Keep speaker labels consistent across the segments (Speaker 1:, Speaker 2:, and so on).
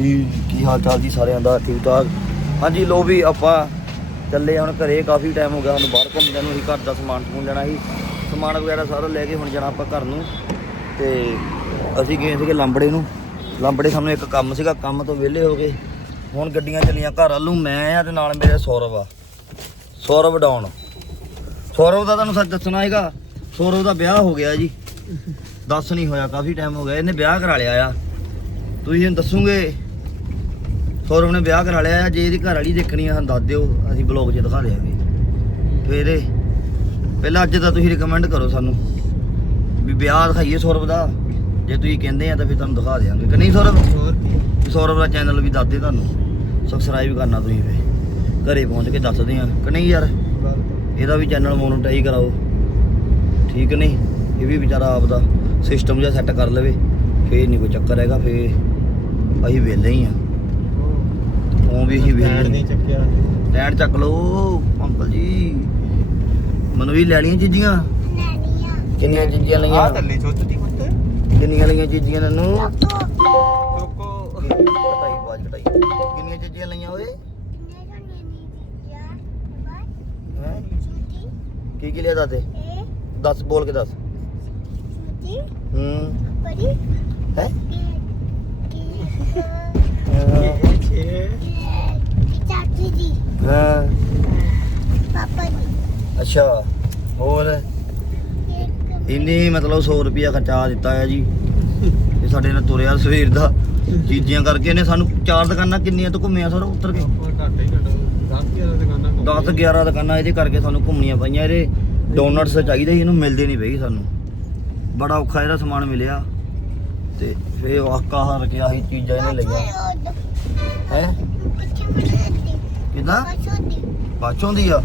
Speaker 1: ਜੀ ਕੀ ਹਾਲ ਚਾਲ ਜੀ ਸਾਰਿਆਂ ਦਾ? ਠੀਕ ਠਾਕ? ਹਾਂਜੀ ਲੋ ਵੀ ਆਪਾਂ ਚੱਲੇ ਹੁਣ ਘਰੇ, ਕਾਫੀ ਟਾਈਮ ਹੋ ਗਿਆ ਸਾਨੂੰ ਬਾਹਰ ਘੁੰਮ ਜਾਣ ਨੂੰ, ਅਸੀਂ ਘਰ ਦਾ ਸਮਾਨ ਸਮੂਨ ਲੈਣਾ ਸੀ। ਸਮਾਨ ਵਗੈਰਾ ਸਾਰਾ ਲੈ ਕੇ ਹੁਣ ਜਾਣਾ ਆਪਾਂ ਘਰ ਨੂੰ। ਤੇ ਅਸੀਂ ਗਏ ਸੀਗੇ ਲਾਂਬੜੇ ਨੂੰ। ਲਾਂਬੜੇ ਸਾਨੂੰ ਇੱਕ ਕੰਮ ਸੀਗਾ, ਕੰਮ ਤੋਂ ਵਿਹਲੇ ਹੋ ਗਏ ਹੁਣ ਗੱਡੀਆਂ ਚੱਲੀਆਂ ਘਰ ਵੱਲ ਮੈਂ ਆ ਤੇ ਨਾਲ ਮੇਰੇ ਸੌਰਵ ਆ। ਸੌਰਵ ਡਾਉਨ ਸੌਰਵ ਦਾ ਤੁਹਾਨੂੰ ਸੱਚ ਦੱਸਣਾ ਹੈਗਾ ਸੌਰਵ ਦਾ ਵਿਆਹ ਹੋ ਗਿਆ ਜੀ। ਦੱਸ ਨਹੀਂ ਹੋਇਆ, ਕਾਫੀ ਟਾਈਮ ਹੋ ਗਿਆ। ਇਹਨੇ ਵਿਆਹ ਕਰਾ ਲਿਆ ਆ। ਤੁਸੀਂ ਇਹਨੂੰ ਦੱਸੋਗੇ? ਸੌਰਵ ਨੇ ਵਿਆਹ ਕਰਾ ਲਿਆ ਜੇ ਇਹਦੀ ਘਰ ਵਾਲੀ ਦੇਖਣੀ ਆ ਸਾਨੂੰ ਦੱਸ ਦਿਓ ਅਸੀਂ ਬਲੌਗ 'ਚ ਦਿਖਾ ਦਿਆਂਗੇ। ਫਿਰ ਇਹ ਪਹਿਲਾਂ ਅੱਜ ਤਾਂ ਤੁਸੀਂ ਰਿਕਮੈਂਡ ਕਰੋ ਸਾਨੂੰ ਵੀ ਵਿਆਹ ਦਿਖਾਈਏ ਸੌਰਵ ਦਾ। ਜੇ ਤੁਸੀਂ ਕਹਿੰਦੇ ਆ ਤਾਂ ਫਿਰ ਤੁਹਾਨੂੰ ਦਿਖਾ ਦਿਆਂਗੇ ਕਿ ਨਹੀਂ ਸੌਰਵ? ਸੌਰਵ ਦਾ ਚੈਨਲ ਵੀ ਦੱਸ ਦੇ ਤੁਹਾਨੂੰ ਸਬਸਕ੍ਰਾਈਬ ਕਰਨਾ ਤੁਸੀਂ ਫੇ ਘਰੇ ਪਹੁੰਚ ਕੇ ਦੱਸਦੇ ਆ ਕਿ ਨਹੀਂ ਯਾਰ? ਇਹਦਾ ਵੀ ਚੈਨਲ ਮੋਨੋਟਾਈਜ਼ ਕਰਾਓ। ਠੀਕ ਨਹੀਂ? ਇਹ ਵੀ ਵਿਚਾਰਾ ਆਪਦਾ ਸਿਸਟਮ ਜਿਹਾ ਸੈੱਟ ਕਰ ਲਵੇ। ਫੇਰ ਨਹੀਂ ਕੋਈ ਚੱਕਰ ਹੈਗਾ ਫੇਰ ਅਸੀਂ ਵਿਹਲੇ ਹੀ ਆ। ਉਹ ਵੀ
Speaker 2: ਬੈਠ
Speaker 1: ਵਿਹਲੇ
Speaker 2: ਨਹੀਂ ਚੱਕਿਆ।
Speaker 1: ਲੈਣ ਚੱਕ ਲਓ ਅੰਕਲ ਜੀ। ਮੈਨੂੰ ਵੀ ਲੈਣੀਆਂ ਚੀਜ਼ੀਆਂ। ਕਿੰਨੀਆਂ ਚੀਜ਼ੀਆਂ
Speaker 2: ਆ
Speaker 1: ਲਈਆਂ?
Speaker 2: ਥੱਲੇ ਚੁੱਚਦੀ ਪੁੱਤ।
Speaker 1: ਕਿੰਨੀਆਂ ਲਈਆਂ ਚੀਜ਼ੀਆਂ ਨਨੂੰ
Speaker 2: ਚੋਕੋ
Speaker 1: ਕਟਾਈ ਬਾਜ ਕਟਾਈ। ਕਿੰਨੀਆਂ ਚੀਜ਼ੀਆਂ ਲਈਆਂ ਓਏ? ਹੈਂ? ਕੀ ਕੀ ਲਿਆ ਦਾਦੇ? ਦੱਸ ਬੋਲ ਕੇ ਦੱਸ। ਹੂੰ। ਹੈ? ਹਾਂ। ਅੱਛਾ ਹੋਰ? ਇਹਨੇ ਮਤਲਬ 100 ਰੁਪਿਆ ਖਰਚਾ ਦਿੱਤਾ ਹੈ ਜੀ। ਇਹ ਸਾਡੇ ਨਾਲ ਤੁਰਿਆ ਸਵੇਰ ਦਾ। ਚੀਜ਼ੀਆਂ ਕਰਕੇ ਇਹਨੇ ਸਾਨੂੰ ਚਾਰ ਦੁਕਾਨਾਂ ਕਿੰਨੀਆਂ ਤੋਂ ਘੁੰਮਿਆ ਸਰ ਉੱਤਰ ਕੇ?
Speaker 2: ਘੱਟ ਹੀ ਘੱਟ 10 11 ਦੁਕਾਨਾਂ ਘੁੰਮ
Speaker 1: 10 11 ਦੁਕਾਨਾਂ ਇਹਦੇ ਕਰਕੇ ਸਾਨੂੰ ਘੁੰਮਣੀਆਂ ਪਈਆਂ। ਇਹਦੇ ਡੋਨਟਸ ਚਾਹੀਦੇ ਸੀ ਇਹਨੂੰ ਮਿਲਦੇ ਨਹੀਂ ਪਈ ਸਾਨੂੰ। ਬੜਾ ਔਖਾ ਇਹਦਾ ਸਮਾਨ ਮਿਲਿਆ। ਤੇ ਫੇਰ ਵਾਕਾ ਹਾਰ ਕੇ ਆਹੀ ਚੀਜ਼ਾਂ ਇਹਨੇ ਲਈਆਂ। ਹੈ? ਕਿਦਾਂ? ਪਾਛੋਂ ਦੀ। ਆ।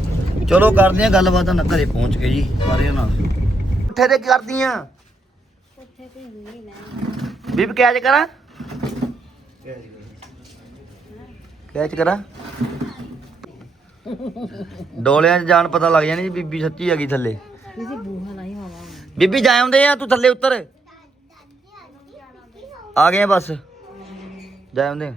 Speaker 1: ਚਲੋ ਕਰਦੇ ਆ ਗੱਲਬਾਤ ਨਾ ਘਰੇ ਪਹੁੰਚ ਕੇ ਜੀ ਸਾਰਿਆਂ ਨਾਲ ਉੱਥੇ ਤੇ ਕੀ ਕਰਦੀਆਂ ਬੀਬ ਕੈਚ ਕਰਾਂ? ਕੈਚ ਕਰਾਂ। ਡੋਲਿਆਂ 'ਚ ਜਾਣ ਪਤਾ ਲੱਗ ਜਾਣੀ ਜੀ ਬੀਬੀ ਸੱਚੀ ਹੈਗੀ ਥੱਲੇ। ਬੀਬੀ ਜਾ ਆਉਂਦੇ ਆ ਤੂੰ ਥੱਲੇ ਉੱਤਰ। ਆ ਗਏ ਆ ਬਸ। ਜਾ ਆਉਂਦੇ ਆ।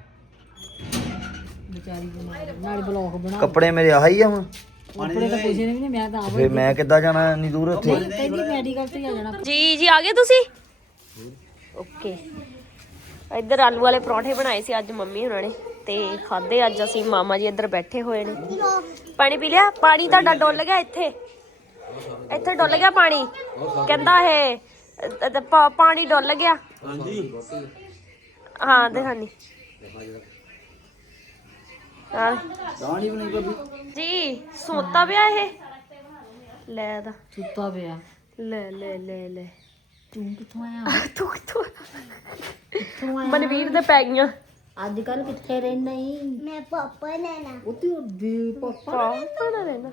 Speaker 3: ਵਿਚਾਰੀ ਨਾਲ ਬਲੌਗ ਬਣਾ
Speaker 1: ਕੱਪੜੇ ਮੇਰੇ ਆਹ ਹੀ ਆ ਹੁਣ।
Speaker 3: ਕੱਪੜੇ ਤਾਂ ਪੁੱਛੇ ਨਹੀਂ ਮੈਂ ਤਾਂ ਆਪ
Speaker 1: ਫੇਰ ਮੈਂ ਕਿੱਦਾਂ ਜਾਣਾ ਇੰਨੀ ਦੂਰ ਉੱਥੇ
Speaker 3: ਕਹਿੰਦੀ ਮੈਡੀਕਲ ਤੇ ਜਾ ਜਾਣਾ।
Speaker 4: ਜੀ ਜੀ ਆ ਗਏ ਤੁਸੀਂ? ਓਕੇ ਇੱਧਰ ਆਲੂ ਵਾਲੇ ਪਰੌਂਠੇ ਬਣਾਏ ਸੀ ਅੱਜ ਮੰਮੀ ਉਹਨਾਂ ਨੇ ਤੇ ਖਾਦੇ ਅੱਜ ਅਸੀਂ ਮਾਮਾ ਜੀ ਇੱਧਰ ਬੈਠੇ ਹੋਏ ਨੇ। ਪਾਣੀ ਪੀ ਲਿਆ? ਪਾਣੀ ਤੁਹਾਡਾ ਡੁੱਲ ਗਿਆ ਇੱਥੇ? ਇੱਥੇ ਡੁੱਲ ਗਿਆ ਪਾਣੀ? ਕਹਿੰਦਾ ਇਹ ਅ- ਅ- ਪਾ- ਪਾਣੀ ਡੁੱਲ ਗਿਆ। ਹਾਂਜੀ। ਹਾਂ ਦਿਖਾਨੀ। ਹਾਂ
Speaker 1: ਗਾਣੀ ਬਣਾਈ ਭਾਬੀ।
Speaker 4: ਜੀ ਸੋਤਾ ਪਿਆ ਇਹ? ਲੈ ਦਾ।
Speaker 3: ਸੁੱਤਾ ਪਿਆ।
Speaker 4: ਲੈ ਲੈ ਲੈ ਲੈ।
Speaker 3: ਤੂੰ ਕਿੱਥੋਂ ਆਇਆ?
Speaker 4: ਤੂੰ ਕਿੱਥੋਂ
Speaker 3: ਕਿੱਥੋਂ ਆਇਆ?
Speaker 4: ਮਨਵੀਰ ਦੇ ਪੈ ਗਈਆਂ।
Speaker 3: ਅੱਜ ਕੱਲ ਕਿੱਥੇ ਰਹਿੰਦਾ ਈ?
Speaker 5: ਮੈਂ ਪਾਪਾ ਲੈਣਾ
Speaker 3: ਉੱਤੇ ਉੱਡੀ ਪਾਪਾ
Speaker 4: ਪਾਪਾ ਨਾ ਰਹਿਣਾ।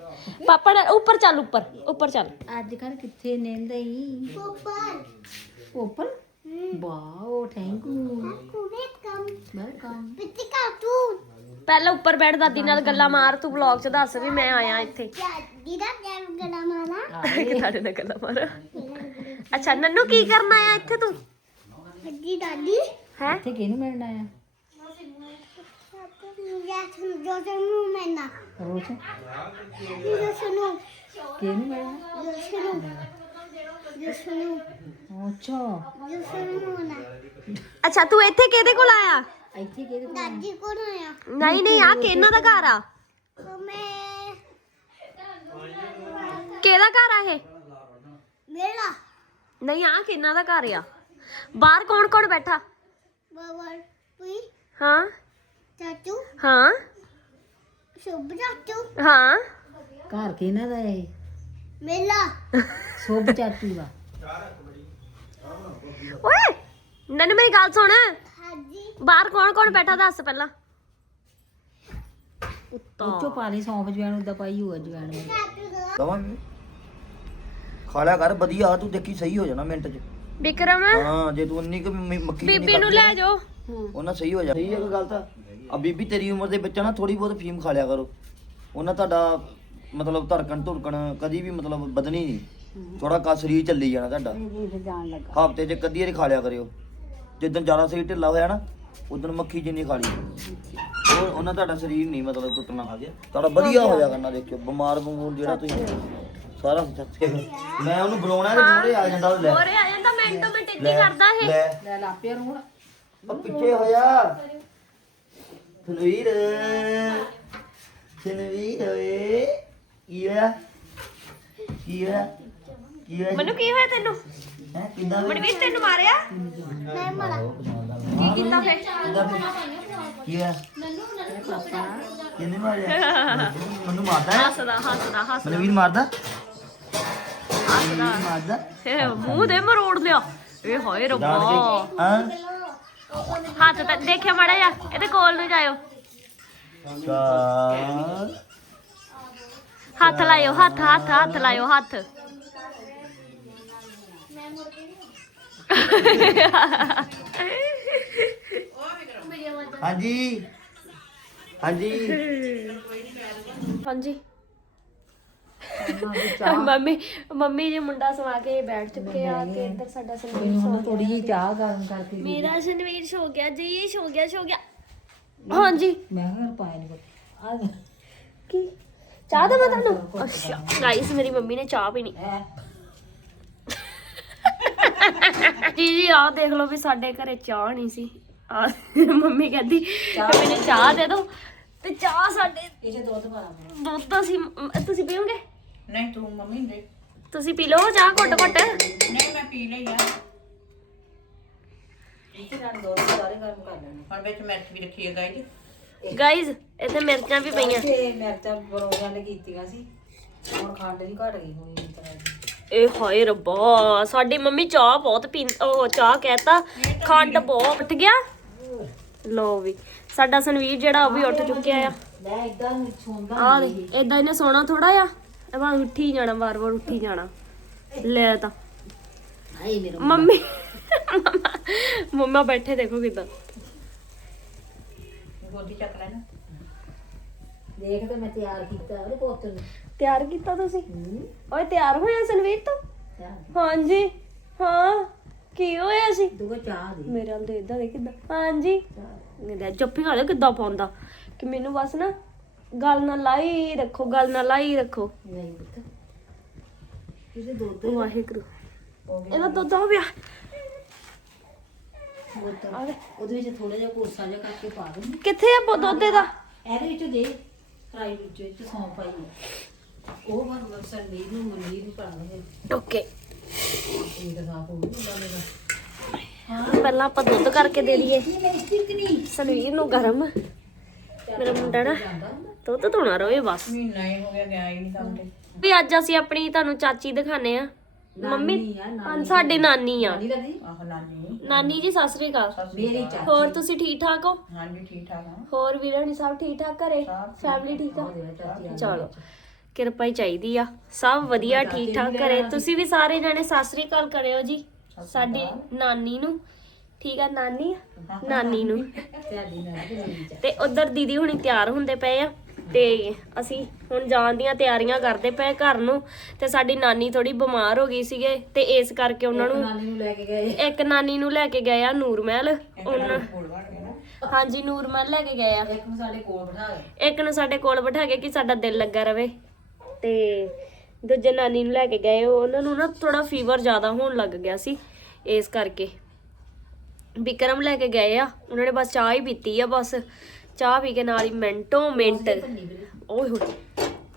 Speaker 4: ਪਾਪਾ ਨਾ ਉੱਪਰ ਚੱਲ ਉੱਪਰ ਉੱਪਰ ਚੱਲ।
Speaker 3: ਅੱਜ ਕੱਲ ਕਿੱਥੇ ਰਹਿੰਦਾ ਈ?
Speaker 5: ਪਾਪਾ
Speaker 3: ਉੱਪਰ ਵਾਓ ਥੈਂਕ ਯੂ
Speaker 5: ਕੁੜੇ ਕੰਮ
Speaker 3: ਵੈਲਕਮ
Speaker 5: ਪਿੱਤੀ ਕਾ ਤੂੰ।
Speaker 4: ਪਹਿਲਾਂ ਉੱਪਰ ਬੈਠ ਦਾਦੀ ਨਾਲ ਗੱਲਾਂ ਮਾਰ ਤੂੰ ਵਲੌਗ 'ਚ ਦੱਸ ਵੀ ਮੈਂ ਆਇਆ ਇੱਥੇ।
Speaker 5: ਦਾਦੀ ਦਾ ਜਨਮ ਗੜਾ ਮਾਨਾ
Speaker 4: ਕਿ ਤੁਹਾਡੇ ਨਾਲ ਗੱਲਾਂ ਮਾਰ। ਅੱਛਾ ਨੰਨੂ ਕੀ ਕਰਨ ਆਇਆ ਇੱਥੇ ਤੂੰ?
Speaker 5: ਅੱਗੀ ਦਾਦੀ।
Speaker 4: ਹੈ?
Speaker 3: ਇੱਥੇ ਕਿਹਨੂੰ ਮਿਲਣ ਆਇਆ?
Speaker 5: ਯਾ ਸੁਣ ਜੋ ਸੁਣੂ ਮੈਂ ਨਾ
Speaker 3: ਰੋਜ਼?
Speaker 5: ਜੋ ਸੁਣੂ
Speaker 3: ਕਿਹਨੂੰ ਮਿਲਣਾ?
Speaker 5: ਜੋ ਸੁਣੂ ਜੋ ਸੁਣੂ
Speaker 3: ਅੱਛਾ।
Speaker 5: ਜੋ ਸੁਣੂ ਨਾ
Speaker 4: ਅੱਛਾ ਤੂੰ ਇੱਥੇ ਕਿਹਦੇ ਕੋਲ ਆਇਆ?
Speaker 3: ਇੱਥੇ ਕਿਹਦੇ ਕੋਲ
Speaker 5: ਦਾਦੀ ਕੋਲ ਆਇਆ।
Speaker 4: ਨਹੀਂ ਨਹੀਂ ਆ ਕਿਹਨਾਂ ਦਾ ਘਰ ਆ?
Speaker 5: ਮੈਂ
Speaker 4: ਕਿਹਦਾ ਘਰ ਆ ਇਹ?
Speaker 5: ਮੇਰਾ।
Speaker 4: ਨਹੀਂ ਆ ਕਿਹਨਾਂ ਦਾ ਘਰ ਆ? ਬਾਹਰ ਕੌਣ ਕੌਣ ਬੈਠਾ?
Speaker 5: ਬਾਬਾ ਪਈ
Speaker 4: ਹਾਂ।
Speaker 5: ਚਾਚੂ।
Speaker 4: ਹਾਂ।
Speaker 5: ਸ਼ੁਭ ਚਾਚੂ।
Speaker 4: ਹਾਂ।
Speaker 3: ਘਰ ਕਿਹਨਾਂ ਦਾ ਇਹ?
Speaker 5: ਮੇਲਾ।
Speaker 3: ਸੋਭ ਚਾਚੂ ਦਾ।
Speaker 4: ਓਏ ਨੰਨੂ ਮੇਰੀ ਗੱਲ ਸੁਣ।
Speaker 5: ਹਾਜੀ
Speaker 4: ਬਾਹਰ ਕੌਣ ਕੌਣ ਬੈਠਾ ਦੱਸ ਪਹਿਲਾਂ।
Speaker 3: ਉੱਚੋ ਪਾ ਲਈ ਸੌਂਫ ਜਵੈਣ ਉਦਾਂ ਪਾਈ ਹੋਆ ਜਵੈਣ
Speaker 5: ਚਾਚੂ ਦਾ
Speaker 1: ਦਵਾਂ ਖਾ ਲਿਆ ਕਰ ਵਧੀਆ ਤੂੰ ਦੇਖੀ ਸਹੀ ਹੋ ਜਾਣਾ ਮਿੰਟ 'ਚ।
Speaker 4: ਵਿਕਰਮ।
Speaker 1: ਹਾਂ ਜੇ ਤੂੰ ਉਨੀ ਕੁ ਮ- ਮੱਕੀ ਜਿੰਨੀ
Speaker 4: ਬੀਬੀ ਨੂੰ ਲੈ ਜਾਓ।
Speaker 1: ਉਹਨਾਂ ਸਹੀ ਹੋ ਜਾ। ਸਹੀ ਹੈ ਕੋਈ ਗੱਲ ਤਾਂ? ਆ ਬੀਬੀ ਤੇਰੀ ਉਮਰ ਦੇ ਬੱਚਾ ਨਾ ਥੋੜੀ ਬਹੁਤ ਫੀਮ ਖਾ ਲਿਆ ਕਰੋ। ਉਹਨਾਂ ਤੁਹਾਡਾ ਮਤਲਬ ਧੜਕਣ ਧੁੜਕਣ ਕਦੀ ਵੀ ਮਤਲਬ ਵਧਣੀ ਨਹੀਂ। ਥੋੜਾ ਕਾ ਸਰੀਰ ਚੱਲੀ ਜਾਣਾ ਤੁਹਾਡਾ।
Speaker 3: ਜਾਣ ਲੱਗਾ।
Speaker 1: ਹਫ਼ਤੇ 'ਚ ਕਦੀ ਵਾਰੀ ਖਾ ਲਿਆ ਕਰਿਓ। ਜਿੱਦਣ ਜ਼ਿਆਦਾ ਸਰੀਰ ਢਿੱਲਾ ਹੋਇਆ ਨਾ ਉਦੋਂ ਮੱਖੀ ਜਿੰਨੀ ਖਾ ਲਈ। ਉਹ ਉਹਨਾਂ ਤੁਹਾਡਾ ਸਰੀਰ ਨਹੀਂ ਮਤਲਬ ਟੁੱਟਣਾ ਖਾ ਗਿਆ। ਤੁਹਾਡਾ ਵਧੀਆ ਹੋ ਜਾ ਕਰਨਾ ਦੇਖਿਓ ਬਿਮਾਰ ਬਮੂਰ ਜਿਹੜਾ ਤੁਸੀਂ ਸਾਰਾ ਸੱਚੇ। ਮੈਂ ਉਹਨੂੰ ਬੁਲਾਉਣਾ ਤੇ ਮੂਹਰੇ ਆ ਜਾਂਦਾ ਉਹ ਲੈ।
Speaker 4: ਹੋਰੇ ਆ ਜਾਂਦਾ ਮਿੰਟੋ ਮਿੰਟ ਇੰਨੀ
Speaker 1: ਲੈ
Speaker 4: ਕਰਦਾ ਇਹ।
Speaker 1: ਲੈ।
Speaker 3: ਲੈ ਲਾਪਿਆ ਰੋਣ।
Speaker 1: ਉਹ ਪਿੱਛੇ ਹੋਇਆ ਤਨਵੀਰ ਤਨਵੀਰ ਓਏ ਕੀ ਹੋਇਆ? ਕੀ ਹੋਇਆ? ਕੀ ਹੋਇਆ?
Speaker 4: ਮੈਨੂੰ ਕੀ ਹੋਇਆ ਤੈਨੂੰ?
Speaker 1: ਹੈ ਕਿੱਦਾਂ ਵੇ
Speaker 4: ਮਨਵੀਰ ਤੈਨੂੰ ਮਾਰਿਆ?
Speaker 5: ਮਰਾ
Speaker 4: ਕੀ ਕੀਤਾ ਫੇ
Speaker 1: ਕੀ ਹੋਇਆ ਕਿੰਨੇ ਮਾਰਿਆ? ਮੈਨੂੰ ਮਾਰਦਾ ਹੈ?
Speaker 4: ਹੱਸਦਾ ਹੱਸਦਾ ਹੱਸਦਾ।
Speaker 1: ਮਨਵੀਰ ਮਾਰਦਾ?
Speaker 4: ਹੱਸਦਾ।
Speaker 1: ਮਾਰਦਾ?
Speaker 4: ਇਹ ਮੂੰਹ ਦੇ ਮਰੋੜ ਲਿਆ। ਇਹ ਹੋਏ ਰੱਬਾ।
Speaker 1: ਜਾਣ ਕੇ ਹਾਂ?
Speaker 4: ਹੱਥ ਤਾਂ ਦੇਖਿਆ ਮੜਾ ਜਾ ਇਹਦੇ ਕੋਲ ਨੂੰ ਜਾਇਓ।
Speaker 1: ਚਾਰ।
Speaker 4: ਹੱਥ ਲਾਇਓ ਹੱਥ ਹੱਥ ਹੱਥ ਲਾਇਓ ਹੱਥ।
Speaker 1: ਹਾਂਜੀ। ਹਾਂਜੀ।
Speaker 4: ਹਾਂਜੀ। ਮੰਮੀ ਮੰਮੀ ਜੀ ਮੁੰਡਾ ਸਵਾ ਕੇ ਬੈਠ ਚੁੱਕੇ ਆ ਤੇ ਇੱਧਰ ਸਾਡਾ ਸੰਦੀਪ ਸੌ
Speaker 3: ਥੋੜੀ ਜਿਹੀ ਚਾਹ ਗਰਮ ਕਰਕੇ ਦੇ।
Speaker 4: ਮੇਰਾ ਸੰਦੀਪ ਸੋ ਗਿਆ ਜੀ ਇਹ ਸੋ ਗਿਆ ਸੋ ਗਿਆ। ਹਾਂਜੀ।
Speaker 3: ਮੈਂ ਕਿਹਾ ਪਾਏ ਨਹੀਂ ਆ ਜਾ।
Speaker 4: ਕੀ? ਚਾਹ ਦਾ ਮੈਂ ਤੁਹਾਨੂੰ? ਅੱਛਾ ਗਾਇਸ ਮੇਰੀ ਮੰਮੀ ਨੇ ਚਾਹ ਪੀਣੀ।
Speaker 3: ਐ।
Speaker 4: ਜੀ ਜੀ ਆਹ ਦੇਖ ਲਓ ਵੀ ਸਾਡੇ ਘਰੇ ਚਾਹ ਨਹੀਂ ਸੀ। ਆ ਮੰਮੀ ਕਹਿੰਦੀ ਮੈਨੂੰ ਚਾਹ ਦੇ ਦਿਓ। ਤੇ ਚਾਹ ਸਾਡੇ
Speaker 3: ਇਹਦੇ ਦੁੱਧ ਪਾ ਮੈਂ
Speaker 4: ਦੁੱਧ ਤਾਂ ਸੀ ਤੁਸੀਂ ਪੀਓਗੇ?
Speaker 2: ਨਹੀਂ ਤੂੰ ਮੰਮੀ ਦੇ।
Speaker 4: ਤੁਸੀਂ ਪੀ ਲਓ ਚਾਹ ਘੁੱਟ ਘੁੱਟ।
Speaker 2: ਨਹੀਂ ਮੈਂ ਪੀ ਲਈ ਆ।
Speaker 3: ਇੱਥੇ ਨਾਲ ਦੁੱਧ ਸਾਰੇ ਗਰਮ ਕਰ ਲੈਣੇ।
Speaker 2: ਹੁਣ ਵਿੱਚ ਮਿਰਚ ਵੀ ਰੱਖੀ ਹੈ ਗਾਈ
Speaker 4: ਗਾਇਸ ਇੱਥੇ ਮਿਰਚਾਂ ਵੀ ਪਈਆਂ।
Speaker 3: ਤੇ ਮਿਰਚਾਂ ਬਰੋਆਂ ਨੇ ਕੀਤੀਆਂ ਸੀ। ਹੁਣ ਖੰਡ ਵੀ ਘਟ ਗਈ ਹੋਣੀ ਇਸ ਤਰ੍ਹਾਂ
Speaker 4: ਇਹ ਹਾਏ ਰੱਬਾ ਸਾਡੀ ਮੰਮੀ ਚਾਹ ਬਹੁਤ ਪੀ ਉਹ ਚਾਹ ਕਹਿਤਾ ਖੰਡ ਬਹੁਤ ਉੱਠ ਗਿਆ। ਲੋ ਵੀ ਸਾਡਾ ਸੰਵੀਰ ਜਿਹੜਾ ਉਹ ਵੀ ਉੱਠ ਚੁੱਕਿਆ ਆ।
Speaker 3: ਮੈਂ ਇਦਾਂ ਛੋਂਦਾ
Speaker 4: ਆ ਦੇ ਇਦਾਂ ਇਹਨੇ ਸੋਣਾ ਥੋੜਾ ਆ ਇਹ ਬਾ ਉੱਠੀ ਜਾਣਾ ਵਾਰ ਵਾਰ ਉੱਠੀ ਜਾਣਾ। ਲੈ ਤਾਂ।
Speaker 3: ਹਾਏ ਮੇਰਾ
Speaker 4: ਮੰਮੀ ਮੰਮਾ ਬੈਠੇ ਦੇਖੋ ਕਿਦਾਂ।
Speaker 2: ਗੋਦੀ ਚੱਕ ਲੈਣਾ।
Speaker 3: ਦੇਖ ਤੇ ਮੈਂ ਤਿਆਰ ਕੀਤਾ ਉਹਦੇ ਪੁੱਤ ਨੂੰ।
Speaker 4: ਤਿਆਰ ਕੀਤਾ ਤੁਸੀਂ? ਓਏ ਤਿਆਰ ਹੋਇਆ ਸੰਵੀਰ ਤੋਂ?
Speaker 3: ਚਾਹ
Speaker 4: ਹਾਂਜੀ। ਹਾਂ। ਕੀ ਹੋਇਆ ਸੀ?
Speaker 3: ਦੂਗਾ ਚਾਹ ਦੇ।
Speaker 4: ਮੇਰੇ ਨਾਲ ਦੇ ਇਦਾਂ ਦੇ ਕਿਦਾਂ। ਹਾਂਜੀ। ਕਹਿੰਦਾ ਜੱਫੀ ਵਾਲੇ ਕਿੱਦਾਂ ਪਾਉਂਦਾ। ਕਿ ਮੈਨੂੰ ਬਸ ਨਾ ਗੱਲ ਨਾ ਲਾਈ ਰੱਖੋ ਗੱਲ ਨਾ ਲਾਈ ਰੱਖੋ।
Speaker 3: ਨਹੀਂ ਪੁੱਤ। ਇਹਦੇ ਦੁੱਧ
Speaker 4: ਵਾਹਿਗੁਰੂ।
Speaker 3: ਹੋ ਗਿਆ।
Speaker 4: ਇਹਦਾ ਦੁੱਧ ਹੋ ਗਿਆ।
Speaker 3: ਬੋਤਲ
Speaker 4: ਆ ਦੇ
Speaker 3: ਉਹਦੇ ਵਿੱਚ ਥੋੜਾ ਜਿਹਾ ਕੋਸਾ ਜਿਹਾ ਕਰਕੇ ਪਾ ਦੂੰਗੀ
Speaker 4: ਕਿੱਥੇ ਆ ਬ- ਦੁੱਧ ਇਹਦਾ?
Speaker 3: ਇਹਦੇ ਵਿੱਚ ਦੇ। ਫਰਾਈ ਵਿੱਚ ਵਿੱਚ ਸੌਂਫ ਪਾਈ ਹੈ। ਉਹ ਮਰ ਸੰਦੀਪ ਨੂੰ ਮਨਦੀਪ ਨੂੰ ਪਾ ਦੇ
Speaker 4: ਓਕੇ।
Speaker 3: ਇਹ ਤਾਂ ਸਾਫ਼ ਹੋ ਗਿਆ ਮੇਰਾ
Speaker 4: ਪਹਿਲਾਂ ਆਪਾਂ ਦੁੱਧ ਕਰਕੇ ਦੇ ਦਈਏ। ਸੰਵੀਰ ਨੂੰ ਗਰਮ। ਮੇਰਾ ਮੁੰਡਾ ਨਾ ਦੁੱਧ ਧੋਣਾ ਰੋਏ ਬਸ।
Speaker 2: ਮਹੀਨਾ ਹੀ ਹੋ ਗਿਆ ਗਿਆ ਹੀ ਨਹੀਂ ਸਾਹਮਣੇ
Speaker 4: ਵੀ ਅੱਜ ਅਸੀਂ ਆਪਣੀ ਤੁਹਾਨੂੰ ਚਾਚੀ ਦਿਖਾਣੇ ਆ ਮੰਮੀ
Speaker 3: ਆ ਨਾਨੀ
Speaker 4: ਹਾਂ, ਸਾਡੀ ਨਾਨੀ ਆ।
Speaker 3: ਨਹੀਂ? ਲੱਗਦੀ
Speaker 2: ਆਹ ਨਾਨੀ।
Speaker 4: ਨਾਨੀ ਜੀ ਸਤਿ ਸ੍ਰੀ ਅਕਾਲ।
Speaker 3: ਮੇਰੀ ਚਾਚੀ।
Speaker 4: ਹੋਰ ਤੁਸੀਂ ਠੀਕ ਠਾਕ ਹੋ?
Speaker 2: ਹਾਂਜੀ ਠੀਕ ਠਾਕ ਆ।
Speaker 4: ਹੋਰ ਵੀਰਾਂ ਸਭ ਠੀਕ ਠਾਕ ਘਰੇ? ਫੈਮਿਲੀ ਠੀਕ ਆ? ਚਲੋ ਕਿਰਪਾ ਹੀ ਚਾਹੀਦੀ ਆ। ਸਭ ਵਧੀਆ ਠੀਕ ਠਾਕ ਘਰੇ। ਤੁਸੀਂ ਵੀ ਸਾਰੇ ਜਾਣੇ ਸਤਿ ਸ੍ਰੀ ਅਕਾਲ ਕਰਿਓ ਜੀ। ਸਾਡੀ ਨਾਨੀ ਨੂੰ। ਠੀਕ ਆ ਨਾਨੀ? ਨਾਨੀ ਨੂੰ।
Speaker 3: ਤੁਹਾਡੀ ਤੇ ਮੇਰੀ ਚਾਚੀ।
Speaker 4: ਤੇ ਉਧਰ ਦੀਦੀ ਹੁਣੀ ਤਿਆਰ ਹੁੰਦੇ ਪਏ ਆ। ਤੇ ਅਸੀਂ ਹੁਣ ਜਾਣ ਦੀਆਂ ਤਿਆਰੀਆਂ ਕਰਦੇ ਪਏ ਘਰ ਨੂੰ ਤੇ ਸਾਡੀ ਨਾਨੀ ਥੋੜੀ ਬਿਮਾਰ ਹੋ ਗਈ ਸੀਗੇ ਤੇ ਇਸ ਕਰਕੇ ਉਹਨਾਂ ਨੂੰ
Speaker 3: ਨਾਨੀ ਨੂੰ ਲੈ ਕੇ ਗਏ।
Speaker 4: ਇੱਕ ਨਾਨੀ ਨੂੰ ਲੈ ਕੇ ਗਏ ਆ ਨੂਰਮਹਿਲ ਉਹਨਾਂ
Speaker 2: ਕੋਲ ਵੜ ਗਿਆ ਨਾ।
Speaker 4: ਹਾਂਜੀ ਨੂਰਮਹਿਲ ਲੈ ਕੇ ਗਏ ਆ।
Speaker 3: ਇੱਕ ਨੂੰ ਸਾਡੇ ਕੋਲ ਬਿਠਾ ਗਏ।
Speaker 4: ਇੱਕ ਨੂੰ ਸਾਡੇ ਕੋਲ ਬਿਠਾ ਕੇ ਕਿ ਸਾਡਾ ਦਿਲ ਲੱਗਾ ਰਵੇ ਤੇ ਦੂਜੇ ਨਾਨੀ ਨੂੰ ਲੈ ਕੇ ਗਏ। ਉਹ- ਉਹਨਾਂ ਨੂੰ ਨਾ ਥੋੜਾ ਫੀਵਰ ਜ਼ਿਆਦਾ ਹੋਣ ਲੱਗ ਗਿਆ ਸੀ ਇਸ ਕਰਕੇ। ਵਿਕਰਮ ਲੈ ਕੇ ਗਏ ਆ। ਉਹਨਾਂ ਨੇ ਬਸ ਚਾਹ ਹੀ ਪੀਤੀ ਆ ਬਸ। ਚਾਹ ਪੀ ਕੇ ਨਾਲ ਹੀ ਮਿੰਟੋ ਮਿੰਟ। ਓਏ ਹੋਏ।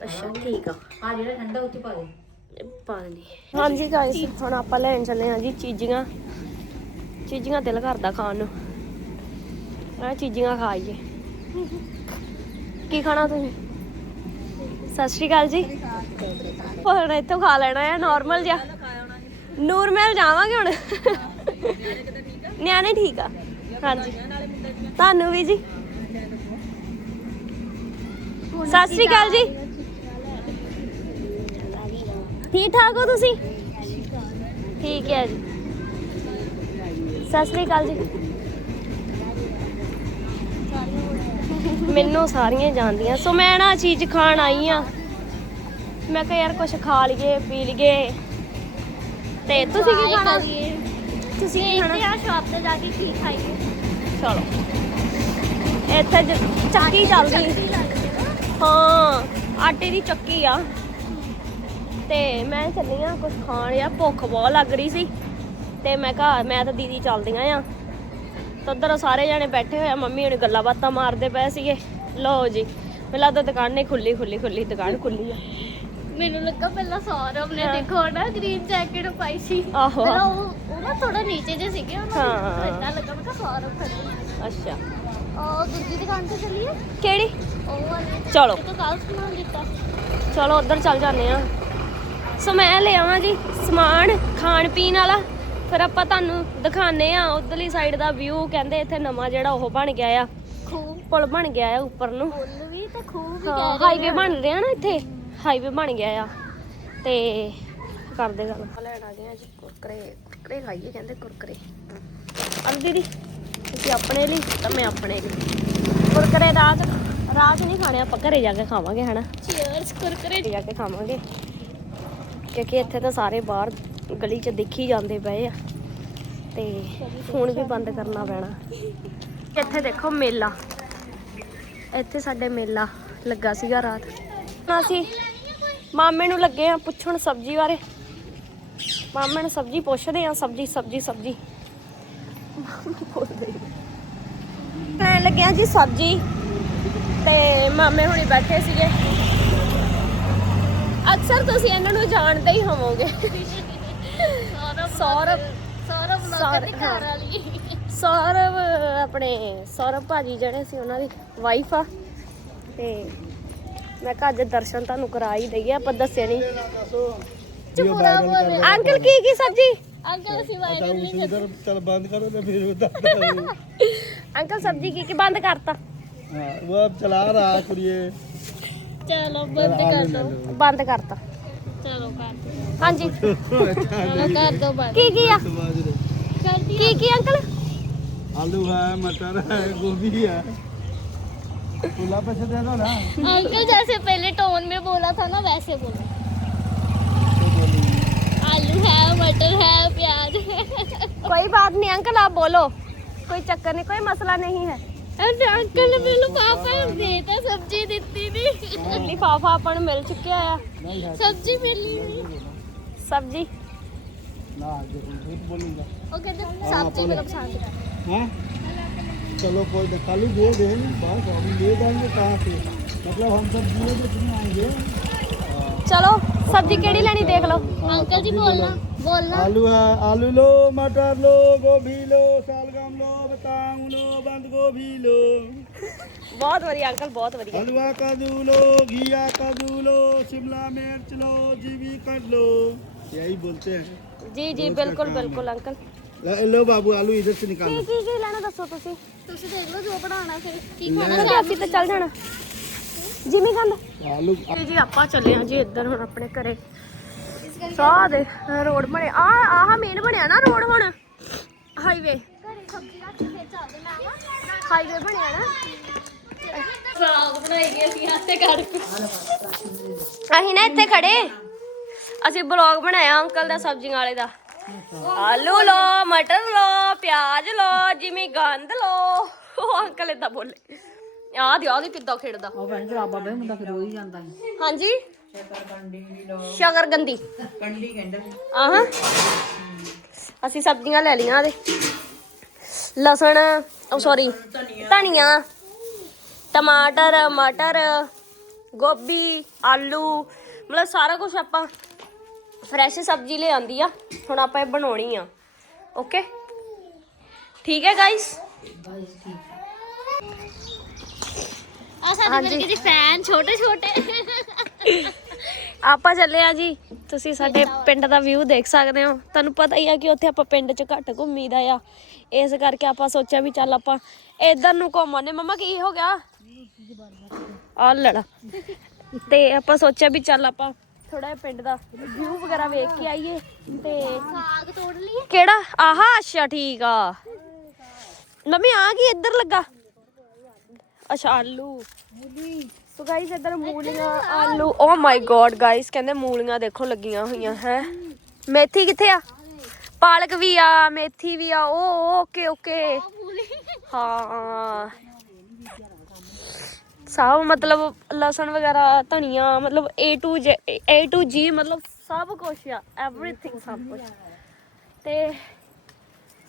Speaker 4: ਅੱਛਾ ਠੀਕ ਆ।
Speaker 3: ਆ ਜਿਹੜਾ ਠੰਡਾ ਉੱਤੇ ਪਾ ਦੇ
Speaker 4: ਪਾ ਹਾਂਜੀ ਗਾਇਸ ਹੁਣ ਆਪਾਂ ਲੈਣ ਚੱਲੇ ਆ ਜੀ ਚੀਜ਼ੀਆਂ। ਚੀਜ਼ੀਆਂ ਦਿਲ ਕਰਦਾ ਖਾਣ ਨੂੰ। ਆ ਚੀਜ਼ੀਆਂ ਖਾਈਏ ਕੀ ਖਾਣਾ ਤੁਸੀਂ? ਸਤਿ ਸ਼੍ਰੀ ਅਕਾਲ ਜੀ। ਹੁਣ ਇੱਥੋਂ ਖਾ ਲੈਣਾ ਹੈ ਨਾਰਮਲ ਜਿਹਾ। ਨੂਰ ਮਹਿਲ ਜਾਵਾਂਗੇ ਹੁਣ। ਨਿਆਣੇ ਠੀਕ ਆ। ਹਾਂਜੀ। ਤੁਹਾਨੂੰ ਵੀ ਜੀ। ਸਤਿ ਸ਼੍ਰੀ ਅਕਾਲ ਜੀ। ਠੀਕ ਠਾਕ ਹੋ ਤੁਸੀਂ? ਠੀਕ ਹੈ ਜੀ। ਸਤਿ ਸ਼੍ਰੀ ਅਕਾਲ ਜੀ। ਮੈਨੂੰ ਸਾਰੀਆਂ ਜਾਣਦੀਆਂ। ਸੋ ਮੈਂ ਨਾ ਚੀਜ਼ ਖਾਣ ਆਈ ਆ ਮੈਂ ਕਿਹਾ ਯਾਰ ਕੁਝ ਖਾ ਲਈਏ ਪੀ ਲਈਏ। ਤੇ ਤੁਸੀਂ ਕੀ ਖਾਣਾ? ਤੁਸੀਂ ਕੀ ਖਾਣਾ?
Speaker 5: ਸ਼ਾਪ ਤੇ ਜਾ ਕੇ ਕੀ ਖਾਈਏ?
Speaker 4: ਚਲੋ। ਇੱਥੇ ਜ- ਚੱਕੀ ਚੱਲਦੀ। ਹਾਂ ਆਟੇ ਦੀ ਚੱਕੀ ਆ। ਤੇ ਮੈਂ ਚੱਲੀ ਆ ਕੁਝ ਖਾਣ ਆ ਭੁੱਖ ਬਹੁਤ ਲੱਗ ਰਹੀ ਸੀ। ਤੇ ਮੈਂ ਕਿਹਾ ਮੈਂ ਤਾਂ ਦੀਦੀ ਚੱਲਦੀਆਂ ਆ। ਤਾਂ ਉਧਰ ਸਾਰੇ ਜਾਣੇ ਬੈਠੇ ਹੋਏ ਆ ਮੰਮੀ ਹੁਣ ਗੱਲਾਂ ਬਾਤਾਂ ਮਾਰਦੇ ਪਏ ਸੀਗੇ। ਲਓ ਜੀ ਮੈਨੂੰ ਲੱਗਦਾ ਦੁਕਾਨ ਨਹੀਂ ਖੁੱਲੀ ਖੁੱਲੀ ਖੁੱਲੀ ਦੁਕਾਨ ਖੁੱਲੀ ਆ।
Speaker 6: ਮੈਨੂੰ ਲੱਗਾ ਪਹਿਲਾਂ ਸੌਰਵ ਨੇ। ਦੇਖੋ ਨਾ ਗ੍ਰੀਨ ਜੈਕਟ ਪਾਈ ਸੀ।
Speaker 4: ਆਹੋ।
Speaker 6: ਪਹਿਲਾਂ ਉਹ ਉਹ ਨਾ ਥੋੜਾ ਨੀਚੇ ਜੇ ਸੀਗੇ ਉਹਨਾਂ
Speaker 4: ਹਾਂ।
Speaker 6: ਨੂੰ ਇਦਾਂ ਲੱਗਾ ਮੈਂ ਕਿਹਾ ਸੌਰਵ ਖੜੇ
Speaker 4: ਅੱਛਾ।
Speaker 6: ਉਹ ਦੂਜੀ ਦੁਕਾਨ ਤੇ ਚੱਲੀਏ?
Speaker 4: ਕਿਹੜੀ? ਚਲੋ। ਚਲੋ ਉਧਰ ਚੱਲ ਜਾਂਦੇ ਆ ਸੋ ਮੈਂ ਲੈ ਆਵਾਂ ਜੀ ਸਮਾਨ ਖਾਣ ਪੀਣ ਵਾਲਾ। ਫਿਰ ਆਪਾਂ ਤੁਹਾਨੂੰ ਦਿਖਾਣੇ ਆ ਉਧਰਲੀ ਸਾਈਡ ਦਾ ਵਿਊ ਕਹਿੰਦੇ ਇੱਥੇ ਨਵਾਂ ਜਿਹੜਾ ਉਹ ਬਣ ਗਿਆ ਆ। ਪੁਲ ਬਣ ਗਿਆ ਆ ਉੱਪਰ ਨੂੰ।
Speaker 6: ਫੁੱਲ ਵੀ ਤੇ ਖੂਬ ਵੀ
Speaker 4: ਹਾਈਵੇ ਬਣ ਰਿਹਾ ਨਾ। ਇੱਥੇ। ਹਾਈਵੇ ਬਣ ਗਿਆ ਆ। ਤੇ ਕਰਦੇ ਗੱਲ। ਲੈਣ ਆ ਗਏ ਆ ਜੀ ਕੁਰਕਰੇ। ਕੁਰਕਰੇ ਖਾਈਏ ਕਹਿੰਦੇ ਕੁਰਕਰੇ। ਅਲ ਦੀਦੀ ਤੁਸੀਂ ਆਪਣੇ ਲਈ ਤਾਂ ਮੈਂ ਆਪਣੇ ਲਈ। ਕੁਰਕਰੇ ਰਾਤ ਰਾਤ ਨਹੀਂ ਖਾਣੇ ਆਪਾਂ ਘਰੇ ਜਾ ਕੇ ਖਾਵਾਂਗੇ ਹਨਾ?
Speaker 6: ਚੀਅਰਸ ਕੁਰਕਰੇ।
Speaker 4: ਜਾ ਕੇ ਖਾਵਾਂਗੇ। ਕਿਉਂਕਿ ਇੱਥੇ ਤਾਂ ਸਾਰੇ ਬਾਹਰ ਗਲੀ 'ਚ ਦੇਖੀ ਜਾਂਦੇ ਪਏ ਆ। ਤੇ ਫੋਨ ਵੀ ਬੰਦ ਕਰਨਾ ਪੈਣਾ। ਇੱਥੇ ਦੇਖੋ ਮੇਲਾ। ਇੱਥੇ ਸਾਡੇ ਮੇਲਾ ਲੱਗਾ ਸੀਗਾ ਰਾਤ। ਅਸੀਂ ਮਾਮੇ ਨੂੰ ਲੱਗੇ ਆ ਪੁੱਛਣ ਸਬਜ਼ੀ ਬਾਰੇ। ਮਾਮੇ ਨੂੰ ਸਬਜ਼ੀ ਪੁੱਛਦੇ ਆ ਸਬਜ਼ੀ ਸਬਜ਼ੀ ਸਬਜ਼ੀ। ਮੈਂ ਲੱਗਿਆ ਜੀ ਸਬਜ਼ੀ ਤੇ ਮਾਮੇ ਹੁਣੀ ਬੈਠੇ ਸੀਗੇ। ਅਕਸਰ ਤੁਸੀਂ ਇਹਨਾਂ ਨੂੰ ਜਾਣਦੇ ਹੀ ਹੋਵੋਗੇ। ਸੌਰਵ
Speaker 6: ਸੌਰਵ
Speaker 4: ਸੌਰਵ,
Speaker 6: ਲੋਕਾਂ ਦੀ। ਘਰ ਵਾਲੀ।
Speaker 4: ਸੌਰਵ ਆਪਣੇ ਸੌਰਵ ਭਾਜੀ ਜਿਹੜੇ ਸੀ ਉਹਨਾਂ ਦੀ ਵਾਈਫ ਆ। ਤੇ ਮੈਂ ਕਿਹਾ ਅੱਜ ਦਰਸ਼ਨ ਤੁਹਾਨੂੰ ਕਰਾ ਹੀ ਦਈਏ ਆਪਾਂ ਦੱਸੇ ਨਹੀਂ
Speaker 6: ਬੋਲੇ।
Speaker 4: ਅੰਕਲ ਕੀ ਕੀ ਸਬਜ਼ੀ?
Speaker 6: ਅੰਕਲ ਅਸੀਂ ਵਾਇਰਲ ਨਹੀਂ ਕਰਦੇ
Speaker 7: चल बंद करो तो फिर उधर
Speaker 4: ਅੰਕਲ ਸਬਜ਼ੀ ਕੀ ਕੀ ਬੰਦ ਕਰਤਾ
Speaker 7: हाँ, वो अब चला रहा है कुरिये
Speaker 6: ਚਲੋ ਬੰਦ ਕਰ ਦੋ
Speaker 4: ਬੰਦ ਕਰਤਾ
Speaker 6: ਚਲੋ ਕਰ ਦੋ
Speaker 4: ਹਾਂਜੀ
Speaker 6: ਚਲੋ ਕਰ ਦੋ ਬੰਦ
Speaker 4: ਕੀ ਕੀ ਆ
Speaker 6: ਕਰ ਦੀ
Speaker 4: ਕੀ ਕੀ ਅੰਕਲ
Speaker 7: आलू है मटर है गोभी है खुला पैसे दे दो ना
Speaker 6: अंकल जैसे पहले टोन में बोला था ना वैसे बोलो आलू है मटर है प्याज है।
Speaker 4: कोई बात नहीं अंकल आप बोलो। कोई चक्कर नहीं कोई मसला नहीं है।
Speaker 6: अंकल मेनू मेरे पापा देता सब्ज़ी
Speaker 4: दीती थी लिफाफा अपन मिल चुके
Speaker 6: हैं। सब्ज़ी मिली
Speaker 4: सब्ज़ी?
Speaker 7: ना
Speaker 6: ओके तो हाँ, सब्ज़ी
Speaker 7: हाँ? चलो कोई दे दे बस ले जाएँगे मतलब हम सब आएँगे?
Speaker 4: चलो ਸਬਜ਼ੀ ਕਿਹੜੀ ਲੈਣੀ ਦੇਖ ਲਓ।
Speaker 6: ਅੰਕਲ ਜੀ ਬੋਲਣਾ ਬੋਲਣਾ।
Speaker 7: ਆਲੂ ਹੈ ਆਲੂ ਲੋ ਮਟਰ ਲੋ ਗੋਭੀ ਲੋ ਸਾਲਗਮ ਲੋ ਬਤਾਉ ਲੋ ਬੰਦ ਗੋਭੀ ਲੋ
Speaker 4: ਬਹੁਤ ਵਧੀਆ ਅੰਕਲ ਬਹੁਤ ਵਧੀਆ।
Speaker 7: ਹਲਵਾ ਕਦੂ ਲੋ ਘੀਆ ਕਦੂ ਲੋ ਸ਼ਿਮਲਾ ਮਿਰਚ ਲੋ ਜੀਵੀ ਕਰ ਲੋ यही बोलते हैं
Speaker 4: जी जी बिल्कुल बिल्कुल
Speaker 7: अंकल ਲੋ ਬਾਬੂ ਆਲੂ ਇਧਰ ਸੇ ਨਿਕਾਲੋ।
Speaker 4: ਕੀ ਕੀ ਕੀ ਲੈਣਾ ਦੱਸੋ ਤੁਸੀਂ?
Speaker 6: ਤੁਸੀਂ ਦੇਖ ਲਓ ਜੋ ਬਣਾਉਣਾ ਫਿਰ ਕੀ
Speaker 4: ਖਾਣਾ ਅਸੀਂ ਤਾਂ ਚੱਲ ਜਾਣਾ। ਜਿਮੀ ਕੰਦ
Speaker 7: आलू
Speaker 4: ਜੀ ਆਪਾਂ ਚੱਲੇ ਹਾਂ ਜੀ ਇੱਧਰ ਹੁਣ ਆਪਣੇ ਘਰੇ। ਸਾਹ ਦੇ ਰੋਡ ਬਣੇ ਆ ਆਹ ਮੇਨ ਬਣਿਆ ਨਾ ਰੋਡ ਹੁਣ। ਹਾਈਵੇ
Speaker 6: ਸਬਜ਼ੀ
Speaker 4: ਹਾਈਵੇ ਬਣਿਆ ਨਾ।
Speaker 6: ਸਾਗ ਬਣਾਈ ਗਈ ਅਸੀਂ ਹੱਥੇ ਕਰ
Speaker 4: ਅਸੀਂ ਨਾ ਇੱਥੇ ਖੜੇ। ਅਸੀਂ ਬਲੌਗ ਬਣਾਇਆ ਅੰਕਲ ਦਾ ਸਬਜ਼ੀਆਂ ਵਾਲੇ ਦਾ। ਆਲੂ ਲੋ ਮਟਰ ਲੋ ਪਿਆਜ਼ ਲੋ ਜਿਮੀ ਗੰਦ ਲੋ ਉਹ ਅੰਕਲ ਏਦਾਂ ਬੋਲੇ। ਆ ਦਿਓ ਉਹਦੀ ਕਿੱਦਾਂ ਖੇਡਦਾ।
Speaker 3: ਉਹ ਭੈਣ ਜਰਾਬਾ ਬੇ ਮੁੰਡਾ ਫਿਰ ਹੀ ਜਾਂਦਾ ਹੈ
Speaker 4: ਹਾਂਜੀ?
Speaker 2: ਸ਼ਕਰ ਕੰਡੀ ਕਹਿੰਦੇ ਸੀ
Speaker 4: ਆਹਾਂ। ਅਸੀਂ ਸਬਜ਼ੀਆਂ ਲੈ ਲਈਆਂ ਉਹਦੇ। ਲਸਣ ਉਹ ਸੌਰੀ ਧਨੀਆ। ਟਮਾਟਰ ਮਟਰ ਗੋਭੀ ਆਲੂ ਮਤਲਬ ਸਾਰਾ ਕੁਝ ਆਪਾਂ ਫਰੈਸ਼ ਸਬਜ਼ੀ ਲੈ ਆਂਦੀ ਆ। ਹੁਣ ਆਪਾਂ ਇਹ ਬਣਾਉਣੀ ਆ। ਓਕੇ ਠੀਕ ਹੈ ਗਾਇਸ
Speaker 6: ਆ ਸਾਡੇ ਵਰਗੇ ਦੇ ਫੈਨ ਛੋਟੇ ਛੋਟੇ।
Speaker 4: ਆਪਾਂ ਚੱਲੇ ਆ ਜੀ। ਤੁਸੀਂ ਸਾਡੇ ਪਿੰਡ ਦਾ ਵਿਊ ਦੇਖ ਸਕਦੇ ਹੋ। ਤੁਹਾਨੂੰ ਪਤਾ ਹੀ ਆ ਕਿ ਉੱਥੇ ਆਪਾਂ ਪਿੰਡ 'ਚ ਘੱਟ ਘੁੰਮੀਦਾ ਆ। ਇਸ ਕਰਕੇ ਆਪਾਂ ਸੋਚਿਆ ਵੀ ਚੱਲ ਆਪਾਂ ਇਧਰ ਨੂੰ ਘੁੰਮਣੇ ਮਮਾ ਕੀ ਹੋ ਗਿਆ? ਆ ਲੜਾ। ਤੇ ਆਪਾਂ ਸੋਚਿਆ ਵੀ ਚੱਲ ਆਪਾਂ ਥੋੜਾ ਜਿਹਾ ਪਿੰਡ ਦਾ ਵਿਊ ਵਗੈਰਾ ਵੇਖ ਕੇ ਆਈਏ। ਤੇ
Speaker 6: ਸਾਗ ਤੋੜ ਲਈਏ।
Speaker 4: ਕਿਹੜਾ? ਆਹਾ ਅੱਛਾ ਠੀਕ ਆ। ਮੰਮੀ ਆ ਕੀ ਇੱਧਰ ਲੱਗਾ? ਅੱਛਾ ਆਲੂ। ਸੋ ਗਾਈਸ ਇੱਧਰ ਮੂਲੀਆਂ ਆਲੂ। ਓ ਮਾਈ ਗੋਡ ਗਾਈਸ ਕਹਿੰਦੇ ਮੂਲੀਆਂ ਦੇਖੋ ਲੱਗੀਆਂ ਹੋਈਆਂ ਹੈ। ਮੇਥੀ ਕਿੱਥੇ ਆ? ਪਾਲਕ ਵੀ ਆ ਮੇਥੀ ਵੀ ਆ। ਓ ਓਕੇ ਓਕੇ। ਹਾਂ। ਸਭ ਮਤਲਬ ਲਸਣ ਵਗੈਰਾ ਧਨੀਆ ਮਤਲਬ A to J A to G ਮਤਲਬ ਸਭ ਕੁਝ ਆ। ਐਵਰੀਥਿੰਗ ਸਭ ਕੁਝ ਤੇ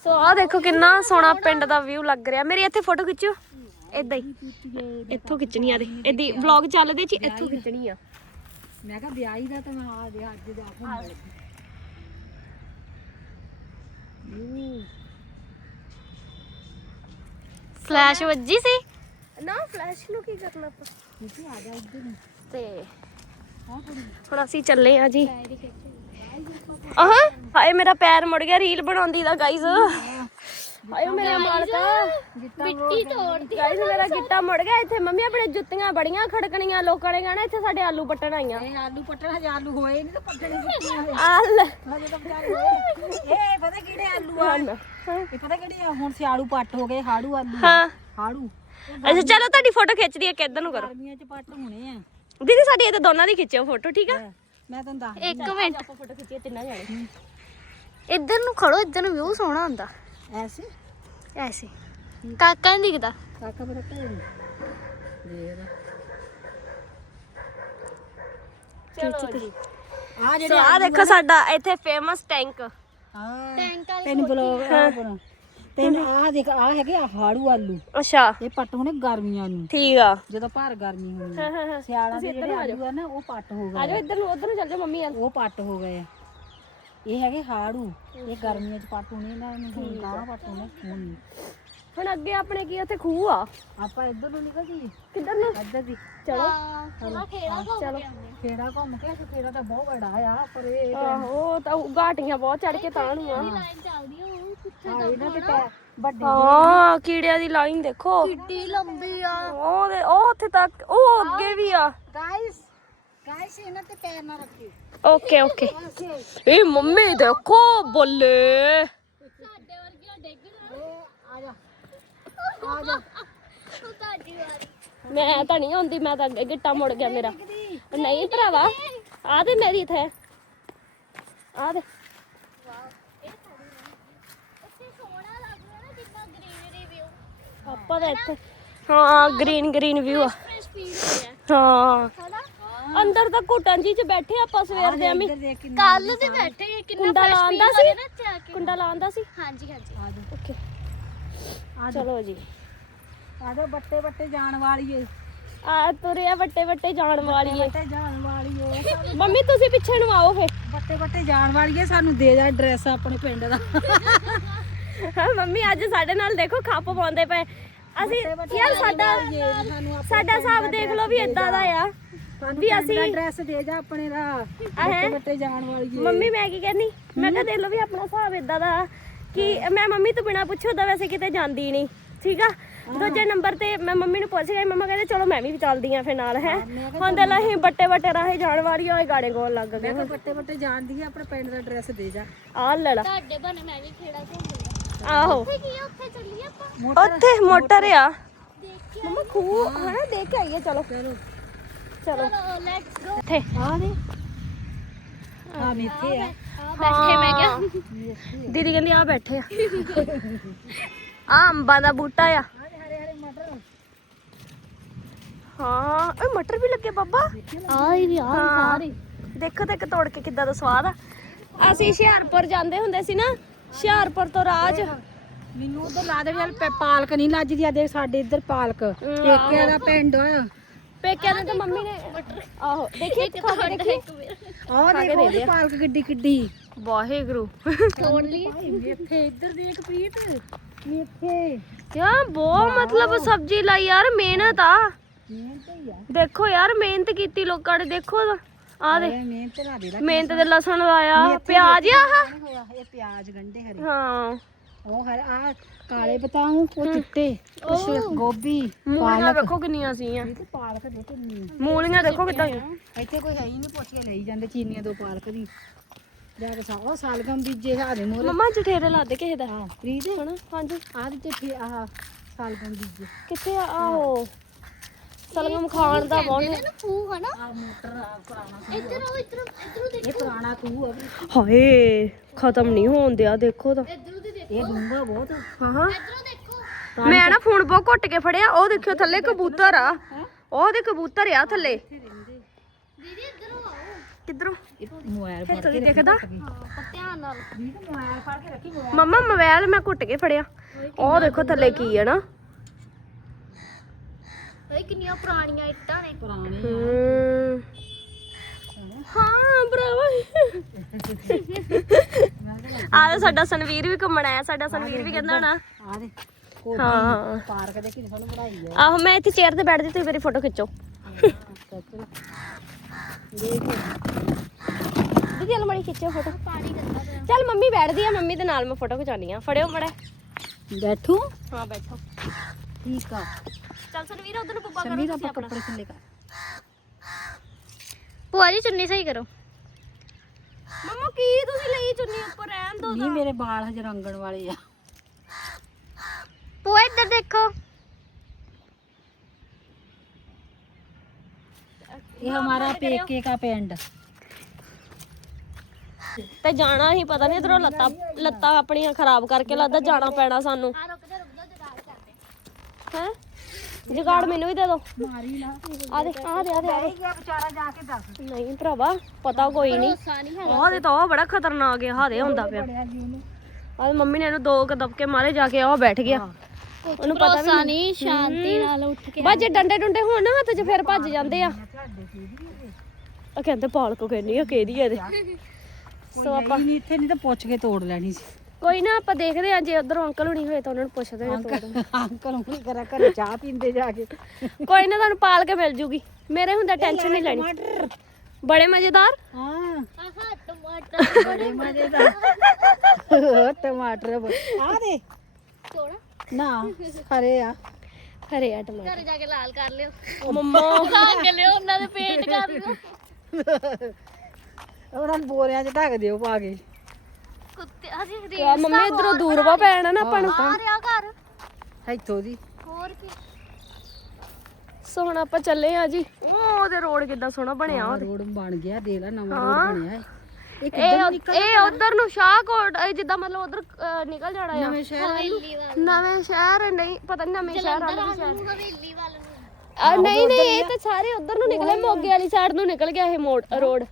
Speaker 4: ਸੋ ਆਹ ਦੇਖੋ ਕਿੰਨਾ ਸੋਹਣਾ ਪਿੰਡ ਦਾ ਵਿਊ ਲੱਗ ਰਿਹਾ। ਮੇਰੀ ਇੱਥੇ ਫੋਟੋ ਖਿੱਚੋ। ਇਦਾਂ ਹੀ। ਇੱਥੋਂ ਖਿੱਚਣੀ ਆ ਦੇ ਇਹਦੀ ਵਲੌਗ ਚੱਲਦੇ ਚ ਇੱਥੋਂ ਖਿੱਚਣੀ ਆ।
Speaker 3: ਮੈਂ ਕਿਹਾ ਵਿਆਹੀ ਦਾ ਤਾਂ ਮੈਂ ਆ ਦੇ ਅੱਜ ਦਾ ਘੁੰਮ
Speaker 6: ਫਲੈਸ਼ ਵੱਜੀ ਸੀ?
Speaker 4: ਨਾ ਫਲੈਸ਼ ਨੂੰ ਕੀ ਕਰਨਾ ਆਪਾਂ? ਤੇ ਹੁਣ ਅਸੀਂ ਚੱਲੇ ਆ ਜੀ। ਆਹ ਹਾਏ ਮੇਰਾ ਪੈਰ ਮੁੜ ਗਿਆ ਰੀਲ ਬਣਾਉਂਦੀ ਦਾ ਗਾਈਜ਼ ਹਾਏ ਓ ਮੇਰਾ ਮਾਲਕਾ।
Speaker 6: ਮਿੱਟੀ ਤੋੜਦੀ
Speaker 4: ਗਾਈਜ਼ ਮੇਰਾ ਗਿੱਟਾ ਮੁੜ ਗਿਆ। ਇੱਥੇ ਮੰਮੀ ਆਪਣੇ ਜੁੱਤੀਆਂ ਬੜੀਆਂ ਖੜਕਣੀਆਂ ਲੋਕਾਂ ਨੇ ਕਹਿਣਾ ਇੱਥੇ ਸਾਡੇ ਆਲੂ ਪੱਟਣ ਆਈਆਂ।
Speaker 3: ਇਹ ਆਲੂ ਪੱਟਣ ਹਜੇ ਆਲੂ ਹੋਏ ਨਹੀਂ ਤਾਂ ਪੱਟਣੇ ਕਿੱਥੇ ਹੋਏ
Speaker 4: ਆਲ
Speaker 3: ਹਜੇ ਤਾਂ ਵਿਚਾਰੇ ਹੋਏ। ਇਹ ਪਤਾ ਕਿਹੜੇ ਆਲੂ ਆ? ਇਹ ਪਤਾ ਕਿਹੜੇ ਆ? ਹੁਣ ਸਿਆੜੂ ਪੱਟ ਹੋ ਗਏ ਹਾੜੂ ਆਲੂ ਆ।
Speaker 4: ਹਾਂ।
Speaker 3: ਹਾੜੂ।
Speaker 4: ਅੱਛਾ ਚਲੋ ਤੁਹਾਡੀ ਫੋਟੋ ਖਿੱਚਦੀ ਹੈ ਕਿੱਧਰ ਨੂੰ ਕਰੋ।
Speaker 3: ਗਰਮੀਆਂ ਚ ਪੱਟ ਹੋਣੇ ਆ।
Speaker 4: ਦੀਦੀ ਸਾਡੀ ਇਹ ਦੋਨਾਂ ਦੀ ਖਿੱਚਿਓ ਫੋਟੋ ਠੀਕ ਆ?
Speaker 3: ਮੈਂ ਤੁਹਾਨੂੰ ਦੱਸ
Speaker 6: ਇੱਕ ਮਿੰਟ।
Speaker 4: ਆਪਾਂ ਫੋਟੋ ਖਿੱਚੀਏ ਤਿੰਨਾਂ ਜਾਣੇ।
Speaker 6: ਇੱਧਰ ਨੂੰ ਖੜੋ ਇੱਧਰ ਨੂੰ ਵਿਊ ਸੋਹਣਾ ਹੁੰਦਾ।
Speaker 3: ਐਸੇ?
Speaker 6: ਐਸੇ। ਕਾਕਾ ਨਹੀਂ ਦਿਖਦਾ।
Speaker 3: ਕਾਕਾ ਬੜਾ ਭੈਣ
Speaker 4: ਚਲੋ ਜੀ।
Speaker 3: ਆ
Speaker 4: ਸੋ ਆ ਦੇਖੋ ਸਾਡਾ ਇੱਥੇ ਫੇਮਸ ਟੈਂਕ
Speaker 3: ਹਾਂ।
Speaker 6: ਟੈਂਕ ਵਾਲੀ
Speaker 3: ਤੈਨੂੰ ਬਲੌਗ ਆ ਬਣਾ। ਤੈਨੂੰ ਆ ਦੇਖ ਆ ਹੈਗੇ ਆ ਹਾੜੂ ਆਲੂ।
Speaker 4: ਅੱਛਾ।
Speaker 3: ਇਹ ਪੱਟ ਹੋਣੇ ਗਰਮੀਆਂ ਨੂੰ।
Speaker 4: ਠੀਕ ਆ।
Speaker 3: ਜਦੋਂ ਭਾਰ ਗਰਮੀ ਹੋਣੀ ਆ। ਸਿਆਲਾਂ ਦੇ ਜਿਹੜੇ ਆਲੂ ਆ ਨਾ ਉਹ ਪੱਟ ਹੋ
Speaker 4: ਆ
Speaker 3: ਗਏ
Speaker 4: ਜਾਓ ਇੱਧਰ ਨੂੰ ਉਧਰ ਨੂੰ ਚੱਲ ਜਾਓ ਮੰਮੀ ਆ
Speaker 3: ਉਹ ਪੱਟ ਹੋ ਗਏ ਆ। ਇਹ ਹੈਗੇ ਹਾੜੂ ਇਹ ਗਰਮੀਆਂ ਚ ਪੱਟ ਹੋਣੇ ਇਹਨਾਂ ਨੂੰ ਹੁਣ ਗਾਂ ਪੱਟ ਹੋਣੇ। ਹੁਣ ਨੀ।
Speaker 4: ਹੁਣ ਅੱਗੇ ਆਪਣੇ ਕੀ ਉੱਥੇ ਖੂਹ ਆ?
Speaker 3: ਆਪਾਂ ਇੱਧਰ ਨੂੰ ਨਿਕਲ ਜੀ
Speaker 4: ਕਿੱਧਰ ਨੂੰ?
Speaker 3: ਇੱਧਰ ਦੀ।
Speaker 4: ਚਲੋ।
Speaker 6: ਥੋੜਾ ਖੇੜਾ
Speaker 4: ਚਲੋ।
Speaker 3: ਫੇੜਾ ਘੁੰਮ ਕੇ ਤੇ ਫੇੜਾ ਤਾਂ ਬਹੁਤ ਵੱਡਾ ਆ ਪਰ ਇਹ
Speaker 4: ਆਹੋ ਉਹ ਤਾਂ ਉਹ ਘਾਟੀਆਂ ਬਹੁਤ ਚੜ ਕੇ ਤਾਂ ਨੂੰ ਆ
Speaker 6: ਲਾਈਨ ਚੱਲਦੀ ਉਹ ਕਿੱਥੇ
Speaker 3: ਆ ਇਹਨਾਂ ਦੇ ਪੈ ਵੱਡੇ
Speaker 4: ਹਾਂ ਕੀੜਿਆਂ ਦੀ ਲਾਈਨ ਦੇਖੋ।
Speaker 6: ਕਿੱਡੀ ਲੰਬੀ ਆ।
Speaker 4: ਉਹ ਦੇ ਉਹ ਉੱਥੇ ਤੱਕ ਉਹ ਅੱਗੇ ਵੀ ਆ।
Speaker 3: ਗਾਇਸ ਗਾਇਸ ਇਹਨਾਂ ਤੇ ਪੈਰ ਨਾ ਰੱਖੀ
Speaker 4: ਓਕੇ ਓਕੇ ਇਹ ਮੰਮੀ ਦੇਖੋ ਬੱਲੇ
Speaker 6: ਸਾਡੇ ਵਰਗੀਆਂ ਡੇਗਣ
Speaker 3: ਆ ਜਾ ਆ ਜਾ
Speaker 6: ਤੁਹਾਡੀ ਵਾਰੀ
Speaker 4: ਮੈਂ ਤਾਂ ਨਹੀਂ ਆਉਂਦੀ ਮੈਂ ਤਾਂ ਅੱਗੇ ਗਿੱਟਾ ਮੁੜ ਗਿਆ ਮੇਰਾ ਨਹੀਂ ਭਰਾਵਾ ਆ ਦੇ ਮੇਰੀ ਇੱਥੇ ਆ ਦੇ ਆਪਾਂ ਤਾਂ ਇੱਥੇ ਹਾਂ ਗ੍ਰੀਨ ਗ੍ਰੀਨ ਵਿਊ ਆ
Speaker 6: ਹੋ
Speaker 4: ਅੰਦਰ ਤਾਂ ਘੁੱਟਣ ਜੀ ਚ ਬੈਠੇ ਆਪਾਂ ਸਵੇਰ ਦੇ ਐਵੇਂ।
Speaker 6: ਕੱਲ ਦੇ ਬੈਠੇ ਕਿੰਨਾ
Speaker 4: ਕੁੰਡਾ ਲਾਉਂਦਾ
Speaker 6: ਹੋ
Speaker 4: ਸੀ? ਕੁੰਡਾ ਲਾਉਂਦਾ ਸੀ?
Speaker 6: ਹਾਂਜੀ ਹਾਂਜੀ।
Speaker 3: ਆ ਜਾ
Speaker 4: ਓਕੇ।
Speaker 3: ਆ ਜਾ
Speaker 4: ਚਲੋ ਜੀ।
Speaker 3: ਆ ਜਾ ਬੱਟੇ ਬੱਟੇ ਜਾਣ ਵਾਲੀਏ।
Speaker 4: ਆ ਤੁਰਿਆ ਵੱਟੇ ਵੱਟੇ ਜਾਣ ਵਾਲੀ ਏ
Speaker 3: ਬੱਟੇ ਜਾਣ ਵਾਲੀਏ
Speaker 4: ਮੰਮੀ ਤੁਸੀਂ ਪਿੱਛੇ ਨੂੰ ਆਓ ਫੇ
Speaker 3: ਬੱਟੇ ਬੱਟੇ ਜਾਣ ਵਾਲੀਏ ਸਾਨੂੰ ਦੇ ਜਾ ਐਡਰੈਸ ਆਪਣੇ ਪਿੰਡ ਦਾ।
Speaker 4: ਮੰਮੀ ਅੱਜ ਸਾਡੇ ਨਾਲ ਦੇਖੋ ਖੱਪ ਪਾਉਂਦੇ ਪਏ। ਅਸੀਂ ਯਾਰ ਸਾਡਾ ਸਾਡਾ ਹਿਸਾਬ ਦੇਖ ਲਓ ਵੀ ਇਦਾਂ ਦਾ ਆ।
Speaker 3: ਸਾਨੂੰ
Speaker 4: ਵੀ ਅਸੀਂ-
Speaker 3: ਐਡਰੈਸ ਦੇ ਜਾ ਆਪਣੇ ਦਾ ਬੱਟੇ ਬੱਟੇ ਜਾਣ ਵਾਲੀਏ
Speaker 4: ਮੰਮੀ ਮੈਂ ਕੀ ਕਹਿੰਨੀ ਮੈਂ ਕਿਹਾ ਦੇਖ ਲਓ ਵੀ ਆਪਣਾ ਹਿਸਾਬ ਇਦਾਂ ਦਾ ਕਿ ਮੈਂ ਮੰਮੀ ਤੋਂ ਬਿਨਾ ਪੁੱਛੋ ਤਾਂ ਵੈਸੇ ਕਿਤੇ ਜਾਂਦੀ ਨਹੀਂ ਠੀਕ ਆ? ਦੂਜੇ ਨੰਬਰ ਤੇ ਮੈਂ ਮੰਮੀ ਨੂੰ ਪੁੱਛ ਗਈ ਮੰਮਾ ਕਹਿੰਦੇ ਚਲੋ ਮੈਂ ਵੀ ਚੱਲਦੀ ਆ ਫਿਰ ਨਾਲ ਹੈ ਹੁਣ ਦੇ ਲਈ ਬੱਟੇ ਬੱਟੇ ਰਾਹੇ ਜਾਣ ਵਾਲੀ ਹੋਏ ਗਾੜੇ ਕੋਲ ਲੱਗ ਗਏ।
Speaker 3: ਮੈਂ ਬੱਟੇ ਬੱਟੇ ਜਾਣਦੀ ਆ ਆਪਣੇ ਪਿੰਡ ਦਾ ਐਡਰੈਸ ਦੇ ਜਾ।
Speaker 4: ਆ ਲੜਾ
Speaker 6: ਤੁਹਾਡੇ ਬਣ ਮੈਂ ਵੀ ਖੇੜਾ ਘੁੰਮਣਾ
Speaker 4: ਆਹੋ।
Speaker 6: ਉੱਥੇ ਕੀ ਉੱਥੇ ਚੱਲੀਏ ਆਪਾਂ?
Speaker 4: ਉੱਥੇ ਮੋਟਰ ਆ।
Speaker 6: ਦੇਖ
Speaker 4: ਮੰਮਾ ਖੂਹ ਹਨਾ ਦੇਖ ਕੇ ਆਈਏ ਚਲੋ।
Speaker 3: ਚਲੋ।
Speaker 4: ਚਲੋ
Speaker 6: ਚਲੋ ਲੈਟਸ ਗੋ
Speaker 4: ਇੱਥੇ
Speaker 3: ਆ। ਦੇ ਆ ਮੇਥੇ ਆ
Speaker 6: ਬੈਠੇ ਮੈਂ ਕਿਹਾ।
Speaker 4: ਦੀਦੀ ਕਹਿੰਦੀ ਆ ਬੈਠੇ ਆ। ਆ ਅੰਬਾਂ ਦਾ ਬੂਟਾ ਆ। ਹਾਂ ਇਹ ਮਟਰ ਵੀ ਲੱਗੇ ਬਾਬਾ।
Speaker 6: ਆ ਹੀ ਆ
Speaker 4: ਹਾਂ। ਦੇਖੋ ਤੇ ਇੱਕ ਤੋੜ ਕੇ ਕਿੱਦਾਂ ਦਾ ਸਵਾਦ ਆ। ਅਸੀਂ ਹੁਸ਼ਿਆਰਪੁਰ ਜਾਂਦੇ ਹੁੰਦੇ ਸੀ ਨਾ ਹੁਸ਼ਿਆਰਪੁਰ ਤੋਂ ਰਾਜ।
Speaker 3: ਮੈਨੂੰ ਉਧਰ ਲਾ ਦੇ ਪਾਲਕ ਨਹੀਂ ਲੱਜਦੀ ਆ ਦੇ ਸਾਡੇ ਇੱਧਰ ਪਾਲਕ। ਪੇਕਿਆਂ ਦਾ ਪਿੰਡ। ਆ
Speaker 4: ਪੇਕਿਆਂ ਨੇ ਤਾਂ ਮੰਮੀ ਨੇ ਆਹੋ ਦੇਖੀ ਖਾ ਕੇ ਦੇਖੀ
Speaker 3: ਆਹ ਦੇਖੋ ਉਹਦੀ ਪਾਲਕ ਕਿੱਡੀ ਕਿੱਡੀ।
Speaker 4: ਵਾਹਿਗੁਰੂ।
Speaker 6: ਤੋੜ ਲਈ
Speaker 3: ਇੱਥੇ ਇੱਧਰ ਦੇਖ ਪ੍ਰੀਤ ਇੱਥੇ।
Speaker 4: ਕਿਆ ਬਹੁਤ ਮਤਲਬ ਸਬਜ਼ੀ ਲਾਈ ਯਾਰ ਮਿਹਨਤ ਆ।
Speaker 3: ਮਿਹਨਤ ਹੀ ਆ।
Speaker 4: ਦੇਖੋ ਯਾਰ ਮਿਹਨਤ ਕੀਤੀ ਲੋਕਾਂ ਨੇ ਦੇਖੋ। ਆ ਦੇ
Speaker 3: ਇਹ ਮਿਹਨਤ ਦੇ ਲੈ
Speaker 4: ਮਿਹਨਤ ਦੇ ਲਸਣ ਲਾਇਆ ਪਿਆਜ਼ ਆ। ਆਹ
Speaker 3: ਨਹੀਂ ਹੋਇਆ ਇਹ ਪਿਆਜ਼ ਗੰਡੇ ਹਰੇ।
Speaker 4: ਹਾਂ।
Speaker 3: ਉਹ ਹਰੇ ਆ ਕਾਲੇ ਬਤਾਉ ਉਹ ਚਿੱਟੇ ਕੁਛ ਗੋਭੀ
Speaker 4: ਮੂਲੀਆਂ ਵੇਖੋ ਕਿੰਨੀਆਂ ਸੀਆਂ
Speaker 3: ਇਹ ਤੇ ਪਾਲਕ ਦੇ ਕਿੰਨੀ
Speaker 4: ਮੂਲੀਆਂ ਦੇਖੋ ਕਿੱਦਾਂ
Speaker 3: ਇੱਥੇ ਕੋਈ ਹੈ ਹੀ ਨਹੀਂ ਪੁੱਛ ਕੇ ਲਈ ਜਾਂਦੇ ਚੀਨੀਆਂ ਦੋ ਪਾਲਕ ਦੀ। ਜਾ ਕੇ ਸਾ ਉਹ ਸਾਲਗਮ ਬੀਜੇ ਹਾਦੇ ਮੋਰੇ
Speaker 4: ਮੰਮਾ ਜਠੇਰੇ ਲਾ ਦੇ ਕਿਸੇ ਦਾ।
Speaker 3: ਹਾਂ ਪ੍ਰੀਤ
Speaker 4: ਹਨਾ ਹਾਂਜੀ।
Speaker 3: ਆਹ ਤੇ ਫੇ ਆਹ ਸਾਲਗਮ ਬੀਜੇ।
Speaker 4: ਕਿੱਥੇ ਆ? ਆਹੋ। ਸਲਗਮ ਖਾਣ ਦਾ ਬਹੁਤ
Speaker 6: ਨਾ ਖੂਹ ਹਨਾ?
Speaker 3: ਆ ਮੋਟਰ ਆ ਪੁਰਾਣਾ
Speaker 6: ਇੱਧਰ ਉਹ ਇੱਧਰ ਇੱਧਰੋਂ ਦੇਖ।
Speaker 3: ਇਹ ਪੁਰਾਣਾ ਖੂਹ ਆ ਵੀ।
Speaker 4: ਹਾਏ ਖਤਮ ਨਹੀਂ ਹੋਣ ਦਿਆ ਦੇਖੋ ਤਾਂ।
Speaker 6: ਇੱਧਰੋਂ
Speaker 3: ਇਹ ਡੂੰਘਾ ਬਹੁਤ
Speaker 4: ਹਾਂ
Speaker 6: ਇੱਧਰੋਂ ਦੇਖੋ।
Speaker 4: ਮੈਂ ਨਾ ਫੋਨ ਬਹੁਤ ਘੁੱਟ ਕੇ ਫੜਿਆ ਉਹ ਦੇਖਿਓ ਥੱਲੇ ਕਬੂਤਰ ਆ। ਉਹ ਦੇ ਕਬੂਤਰ ਆ ਥੱਲੇ।
Speaker 5: ਦੀਦੀ ਇੱਧਰ ਆਓ।
Speaker 4: ਕਿੱਧਰੋਂ?
Speaker 3: ਮੋਬਾਈਲ
Speaker 4: ਫਿਰ ਤੁਸੀਂ ਦੇਖਦਾ।
Speaker 5: ਧਿਆਨ ਨਾਲ।
Speaker 3: ਮੋਬਾਈਲ ਫੜ ਕੇ ਰੱਖੀ
Speaker 4: ਮੰਮਾ ਮੋਬਾਈਲ ਮੈਂ ਘੁੱਟ ਕੇ ਫੜਿਆ। ਉਹ ਦੇਖੋ ਥੱਲੇ ਕੀ ਹੈ ਨਾ।
Speaker 5: ਓਏ ਕਿੰਨੀਆਂ ਪੁਰਾਣੀਆਂ ਇੱਟਾਂ ਨੇ।
Speaker 3: ਪੁਰਾਣੀ
Speaker 4: ਹਮ। ਹਾਂ ਭਰਾਵਾ। ਆ ਸਾਡਾ ਸਨਵੀਰ ਵੀ ਘੁੰਮਣ ਆਇਆ ਸਾਡਾ ਸਨਵੀਰ ਵੀ ਕਹਿੰਦਾ ਨਾ
Speaker 3: ਆ ਦੇ
Speaker 4: ਹਾਂ।
Speaker 3: ਪਾਰਕ ਦੇ ਕਿੰਨੇ ਸਾਨੂੰ ਬਣਾਈ ਹੈ
Speaker 4: ਆਹੋ ਮੈਂ ਇੱਥੇ ਚੇਅਰ ਤੇ ਬੈਠਦੀ ਤੁਸੀਂ ਮੇਰੀ ਫੋਟੋ ਖਿੱਚੋ। ਦੀਦੀ ਅਲਮਾਰੀ ਖਿੱਚੋ ਫੋਟੋ।
Speaker 5: ਪਾਣੀ ਗੰਦਾ
Speaker 4: ਚੱਲ ਮੰਮੀ ਬੈਠਦੀ ਆ ਮੰਮੀ ਦੇ ਨਾਲ ਮੈਂ ਫੋਟੋ ਖਿਚਾਉਣੀ ਆ। ਫੜਿਓ ਮੜਾ।
Speaker 3: ਬੈਠੂ?
Speaker 4: ਹਾਂ ਬੈਠੋ।
Speaker 3: ਠੀਕ ਆ।
Speaker 4: ਚੱਲ ਸਨਵੀਰ ਉਧਰ ਨੂੰ ਪੁੱਪਾ ਕਰੋ ਤੁਸੀਂ
Speaker 3: ਆਪਾਂ
Speaker 4: ਆਪਣਾ।
Speaker 3: ਕੱਪੜੇ ਥੱਲੇ ਕਰ।
Speaker 5: ਭੂਆ ਜੀ ਚੁੰਨੀ ਸਹੀ ਕਰੋ।
Speaker 4: ਮੰਮਾ ਕੀ ਤੁਸੀਂ ਲਈ ਚੁੰਨੀ ਉੱਪਰ ਰਹਿਣ ਦੋ
Speaker 3: ਨਹੀਂ ਮੇਰੇ ਵਾਲ ਹਜੇ ਰੰਗਣ ਵਾਲੇ ਆ।
Speaker 5: ਭੂਆ ਇੱਧਰ ਦੇਖੋ।
Speaker 3: ਇਹ ਹਮਾਰਾ ਪੇਕੇ ਦਾ ਪਿੰਡ।
Speaker 4: ਤੇ ਜਾਣਾ ਹੀ ਪਤਾ ਨਹੀਂ ਇਧਰੋਂ ਲੱਤਾਂ ਲੱਤਾਂ ਆਪਣੀਆਂ ਖਰਾਬ ਕਰਕੇ ਲੱਗਦਾ ਜਾਣਾ ਪੈਣਾ ਸਾਨੂੰ। ਹਾਂ? ਜੁਗਾੜ ਮੈਨੂੰ ਵੀ ਦੇ ਦੋ। ਆ ਦੇ ਆ ਦੇ ਆ ਦੇ। ਆ ਦੇ
Speaker 3: ਵਿਚਾਰਾ ਜਾ ਕੇ ਦੱਸ।
Speaker 4: ਨਹੀਂ ਭਰਾਵਾ ਪਤਾ ਕੋਈ ਨਹੀਂ। ਆਹ ਦੇ ਤਾਂ ਉਹ ਬੜਾ ਖਤਰਨਾਕ ਹੈ ਹਾਦੇ ਹੁੰਦਾ ਪਿਆ। ਆ ਮੰਮੀ ਨੇ ਇਹਨੂੰ ਦੋ ਕ ਦਬਕੇ ਮਾਰੇ ਜਾ ਕੇ ਉਹ ਬੈਠ ਗਿਆ। ਉਹਨੂੰ ਪਤਾ ਵੀ
Speaker 5: ਸਾਨੀ ਸ਼ਾਂਤੀ ਨਾਲ ਉੱਠ ਕੇ
Speaker 4: ਬਸ ਜੇ ਡੰਡੇ ਡੁੰਡੇ ਹੋਣ ਨਾ ਹੱਥ 'ਚ ਫਿਰ ਭੱਜ ਜਾਂਦੇ ਆ। ਆ ਕਹਿੰਦੇ ਪਾਲ ਕੋ ਕਹਿੰਦੀ ਆ ਕਿਹਦੀ ਆ ਇਹਦੇ। ਸੋ ਆਪਾਂ
Speaker 3: ਨਹੀਂ ਇੱਥੇ ਨਹੀਂ ਤਾਂ ਪੁੱਛ ਕੇ ਤੋੜ ਲੈਣੀ ਸੀ।
Speaker 4: ਕੋਈ ਨਾ ਆਪਾਂ ਦੇਖਦੇ ਆ ਜੇ ਉਧਰੋਂ ਅੰਕਲ ਹੁਣੀ ਹੋਏ ਤਾਂ ਉਹਨਾਂ ਨੂੰ ਪੁੱਛਦੇ ਆ ਤੋੜ ਦੇਣ।
Speaker 3: ਅੰਕਲ ਹੁਣ ਕਰਾ ਘਰੇ ਚਾਹ ਪੀਂਦੇ ਜਾ ਕੇ।
Speaker 4: ਕੋਈ ਨਾ ਤੁਹਾਨੂੰ ਪਾਲ ਕੇ ਮਿਲ ਜੂਗੀ। ਮੇਰੇ ਹੁੰਦਾ ਟੈਨਸ਼ਨ ਨਹੀਂ ਲੈਣੀ। ਬੜੇ ਮਜ਼ੇਦਾਰ।
Speaker 3: ਹਾਂ।
Speaker 5: ਆਹਾ ਟਮਾਟਰ।
Speaker 3: ਬੜੇ ਮਜ਼ੇਦਾਰ। ਟਮਾਟਰ ਆ ਦੇ।
Speaker 5: ਤੋੜਾ।
Speaker 3: ਨਾ ਖਰੇ ਆ।
Speaker 4: ਹਰੇ ਆ ਟਮਾਟਰ।
Speaker 5: ਘਰ ਜਾ ਕੇ ਲਾਲ ਕਰ ਲਿਓ।
Speaker 4: ਮੰਮਾ।
Speaker 5: ਰੰਗ ਲਿਓ ਉਹਨਾਂ ਦੇ ਪੇਟ ਕਰ ਲਿਓ।
Speaker 3: ਉਹਨਾਂ ਨੂੰ ਬੋਰਿਆਂ 'ਚ ਢੱਕ ਦਿਓ ਪਾ ਕੇ।
Speaker 5: ਕੁੱਤੇ ਅਸੀਂ
Speaker 4: ਆ ਮੰਮੀ ਇਧਰੋਂ ਦੂਰ ਵਾ ਪੈਣਾ ਨਾ ਆਪਾਂ ਨੂੰ
Speaker 5: ਆ ਰਿਹਾ ਘਰ।
Speaker 3: ਇੱਥੋਂ ਦੀ।
Speaker 5: ਹੋਰ ਕੀ?
Speaker 4: ਸੋ ਹੁਣ ਆਪਾਂ ਚੱਲੇ ਆ ਜੀ। ਉਹ ਉਹਦੇ ਰੋਡ ਕਿੱਦਾਂ ਸੋਹਣਾ ਬਣਿਆ ਉਹਦੇ।
Speaker 3: ਰੋਡ ਬਣ ਗਿਆ ਦੇ ਲੈ ਨਵਾਂ ਰੋਡ ਬਣਿਆ ਹੈ ਇਹ
Speaker 4: ਇਹ ਇਹ ਉਧਰ ਨੂੰ ਸ਼ਾਹਕੋਟ ਜਿੱਦਾਂ ਮਤਲਬ ਉਧਰ ਨਿਕਲ ਜਾਣਾ ਆ।
Speaker 3: ਨਵੇਂ ਸ਼ਹਿਰ
Speaker 4: ਨਵੇਂ ਸ਼ਹਿਰ ਨਹੀਂ ਪਤਾ ਨਹੀਂ ਨਵੇਂ ਸ਼ਹਿਰ ਵਾਲੇ ਵੀ ਸ਼ਹਿਰ।
Speaker 5: ਹਵੇਲੀ ਵੱਲ ਨੂੰ
Speaker 4: ਆ, ਨਹੀਂ ਨਹੀਂ ਇਹ ਤਾਂ ਸਾਰੇ ਉਧਰ ਨੂੰ ਨਿਕਲੇ ਮੋਗੇ ਵਾਲੀ ਸਾਈਡ ਨੂੰ ਨਿਕਲ ਗਿਆ ਇਹ ਮੋੜ ਰੋਡ।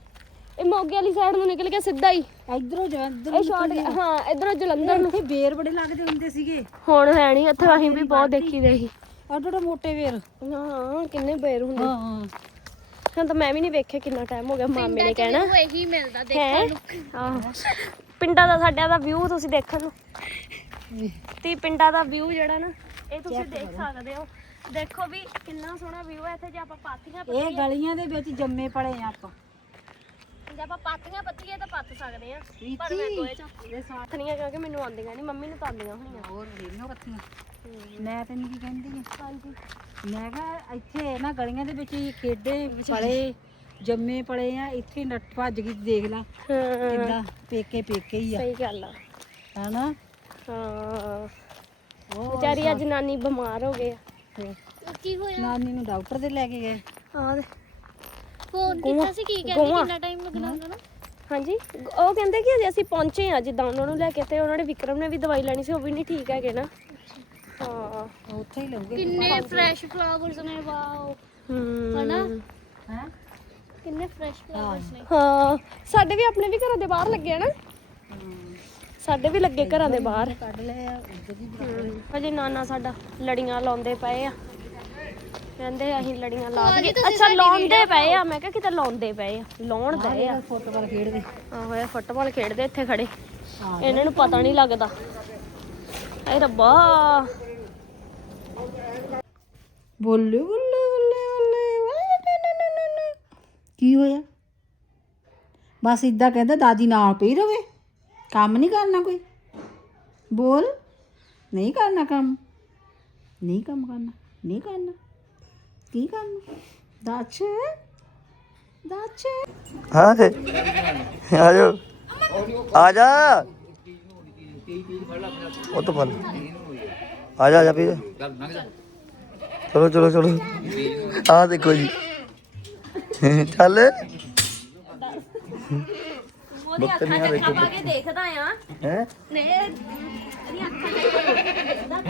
Speaker 4: ਇਹ ਮੋਗੇ ਵਾਲੀ ਸਾਈਡ ਨੂੰ ਨਿਕਲ ਗਿਆ ਸਿੱਧਾ ਹੀ।
Speaker 3: ਇਧਰੋਂ ਜਲੰਧਰ
Speaker 4: ਇਹ ਸ਼ਾਰਟ ਹਾਂ ਇਧਰੋਂ ਜਲੰਧਰ ਨੂੰ।
Speaker 3: ਇੱਥੇ ਬੇਰ ਬੜੇ ਲੱਗਦੇ ਹੁੰਦੇ ਸੀਗੇ।
Speaker 4: ਹੁਣ ਹੈ ਨਹੀਂ ਇੱਥੇ ਅਸੀਂ ਵੀ ਬਹੁਤ ਦੇਖੀ ਦੇ ਸੀ।
Speaker 3: ਅੱਡੋ ਮੋਟੇ ਬੇਰ।
Speaker 4: ਹਾਂ ਕਿੰਨੇ ਬੇਰ ਹੁੰਦੇ।
Speaker 3: ਹਾਂ ਹਾਂ।
Speaker 4: ਹੁਣ ਤਾਂ ਮੈਂ ਵੀ ਨਹੀਂ ਵੇਖਿਆ ਕਿੰਨਾ ਟਾਈਮ ਹੋ ਗਿਆ ਮਾਮੇ ਨੇ ਕਹਿਣਾ।
Speaker 5: ਉਹ ਇਹੀ ਮਿਲਦਾ ਦੇਖ
Speaker 4: ਹੈ? ਆਹੋ। ਪਿੰਡਾਂ ਦਾ ਸਾਡਿਆਂ ਦਾ ਵਿਊ ਤੁਸੀਂ ਦੇਖਣ ਨੂੰ। ਤੇ ਪਿੰਡਾਂ ਦਾ ਵਿਊ ਜਿਹੜਾ ਨਾ ਇਹ ਤੁਸੀਂ ਦੇਖ ਸਕਦੇ ਹੋ। ਦੇਖੋ ਵੀ ਕਿੰਨਾ ਸੋਹਣਾ ਵਿਊ ਹੈ ਇੱਥੇ ਜੇ ਆਪਾਂ ਪਾਥੀਆਂ
Speaker 3: ਇਹ ਗਲੀਆਂ ਦੇ ਵਿੱਚ ਜੰਮੇ ਪੜੇ ਆ ਆਪਾਂ।
Speaker 4: ਜੇ ਆਪਾਂ ਪਾਥੀਆਂ ਪੱਥੀਏ ਤਾਂ ਪੱਥ ਸਕਦੇ ਆ। ਪਰ ਮੈਂ ਕੋਈ ਚ ਪਾਥੀਆਂ ਕਿਉਂਕਿ ਮੈਨੂੰ ਆਉਂਦੀਆਂ ਨਹੀਂ ਮੰਮੀ ਨੂੰ ਤਾਂ ਆਉਂਦੀਆਂ ਹੋਈਆਂ
Speaker 3: ਹੋਰ ਵੇਲੀਆਂ ਪੱਤੀਆਂ ਮੈਂ ਤੈਨੂੰ ਕੀ ਕਹਿੰਦੀ ਆ? ਹਾਂਜੀ। ਮੈਂ ਕਿਹਾ ਇੱਥੇ ਨਾ ਗਲੀਆਂ ਦੇ ਵਿੱਚ ਹੀ ਖੇਡੇ ਪਲੇ ਜੰਮੇ ਪਲੇ ਆ ਇੱਥੇ ਨੱਟ ਭੱਜ ਗਈ ਦੇਖ ਲੈ ਕਿੱਦਾਂ ਪੇਕੇ ਪੇਕੇ ਹੀ ਆ।
Speaker 4: ਸਹੀ ਗੱਲ ਆ।
Speaker 3: ਹਨਾ?
Speaker 4: ਹਾਂ। ਵਿਚਾਰੀ ਅੱਜ ਨਾਨੀ ਬਿਮਾਰ ਹੋ ਗਏ ਆ।
Speaker 5: ਕੀ ਹੋਇਆ?
Speaker 3: ਨਾਨੀ ਨੂੰ ਡਾਕਟਰ ਦੇ ਲੈ ਕੇ ਗਏ।
Speaker 4: ਹਾਂ। ਦੇ
Speaker 5: ਫੋਨ ਕੀਤਾ ਸੀ ਕੀ ਕਹਿੰਦੇ ਕਿੰਨਾ ਟਾਈਮ ਲੱਗਣਾ ਹੁੰਦਾ ਨਾ?
Speaker 4: ਹਾਂਜੀ ਉਹ ਕਹਿੰਦੇ ਕਿ ਅਜੇ ਅਸੀਂ ਪਹੁੰਚੇ ਆ ਜਿੱਦਾਂ ਉਹਨਾਂ ਨੂੰ ਲੈ ਕੇ ਤੇ ਉਹਨਾਂ ਨੇ ਵਿਕਰਮ ਨੇ ਵੀ ਦਵਾਈ ਲੈਣੀ ਸੀ ਉਹ ਵੀ ਨਹੀਂ ਠੀਕ ਹੈਗੇ ਨਾ। ਹਾਂ।
Speaker 3: ਉਹ ਉੱਥੇ ਹੀ ਲਊਗੇ।
Speaker 5: ਕਿੰਨੇ ਫਰੈਸ਼ ਫਲਾਵਰਸ ਨੇ ਵਾਓ।
Speaker 4: ਹਮ
Speaker 5: ਹਨਾ?
Speaker 3: ਹੈ।
Speaker 5: ਕਿੰਨੇ ਫਰੈਸ਼ ਫਲਾਵਰਸ ਨੇ।
Speaker 4: ਹਾਂ ਸਾਡੇ ਵੀ ਆਪਣੇ ਵੀ ਘਰਾਂ ਦੇ ਬਾਹਰ ਲੱਗੇ ਆ ਨਾ। ਸਾਡੇ ਵੀ ਲੱਗੇ ਘਰਾਂ ਦੇ ਬਾਹਰ।
Speaker 3: ਕੱਢ ਲਏ ਆ ਉੱਧਰ ਹੀ
Speaker 4: ਹਮ, ਹਜੇ ਨਾਨਾ ਸਾਡਾ ਲੜੀਆਂ ਲਾਉਂਦੇ ਪਏ ਆ। ਕਹਿੰਦੇ ਅਸੀਂ ਲੜੀਆਂ ਲਾ ਦਈਏ। ਅੱਛਾ ਲਾਉਂਦੇ ਪਏ ਆ ਮੈਂ ਕਿਹਾ ਕਿਤੇ ਲਾਉਂਦੇ ਪਏ ਆ। ਲਾਉਣ ਦੇ ਆ।
Speaker 3: ਫੁੱਟਬਾਲ ਖੇਡਦੇ।
Speaker 4: ਆਹੋ ਇਹ ਫੁੱਟਬਾਲ ਖੇਡਦੇ ਇੱਥੇ ਖੜੇ। ਇਹਨਾਂ ਨੂੰ ਪਤਾ ਨਹੀਂ ਲੱਗਦਾ। ਏ ਰੱਬਾ।
Speaker 3: ਬੋਲੇ ਬੋਲੇ ਬੋਲੇ ਬੋਲੇ। ਕੀ ਹੋਇਆ? ਬਸ ਇਦਾਂ ਕਹਿੰਦਾ ਦਾਦੀ ਨਾਲ ਪਈ ਰਵੇ। ਕੰਮ ਨਹੀਂ ਕਰਨਾ ਕੋਈ। ਬੋਲ। ਨਹੀਂ ਕਰਨਾ ਕੰਮ। ਨਹੀਂ ਕੰਮ ਕਰਨਾ। ਨਹੀਂ ਕਰਨਾ। ਕੀ ਕਰਨਾ ਦੱਸ। ਦੱਸ।
Speaker 1: ਹਾਂ ਤੇ ਆ ਜਾ ਆ ਜਾ ਉਹ ਤਾਂ ਫਲ ਆ ਜਾ ਆ ਜਾ। ਵੀ ਚਲੋ ਚਲੋ ਚਲੋ। ਆ ਦੇਖੋ ਜੀ। ਚੱਲ।
Speaker 4: ਉਹਦੀ ਅੱਖਾਂ ਅੱਖਾਂ ਪਾ ਕੇ ਦੇਖਦਾ ਆ।
Speaker 1: ਹੈ?
Speaker 4: ਨੇ ਇਹਦੀਆਂ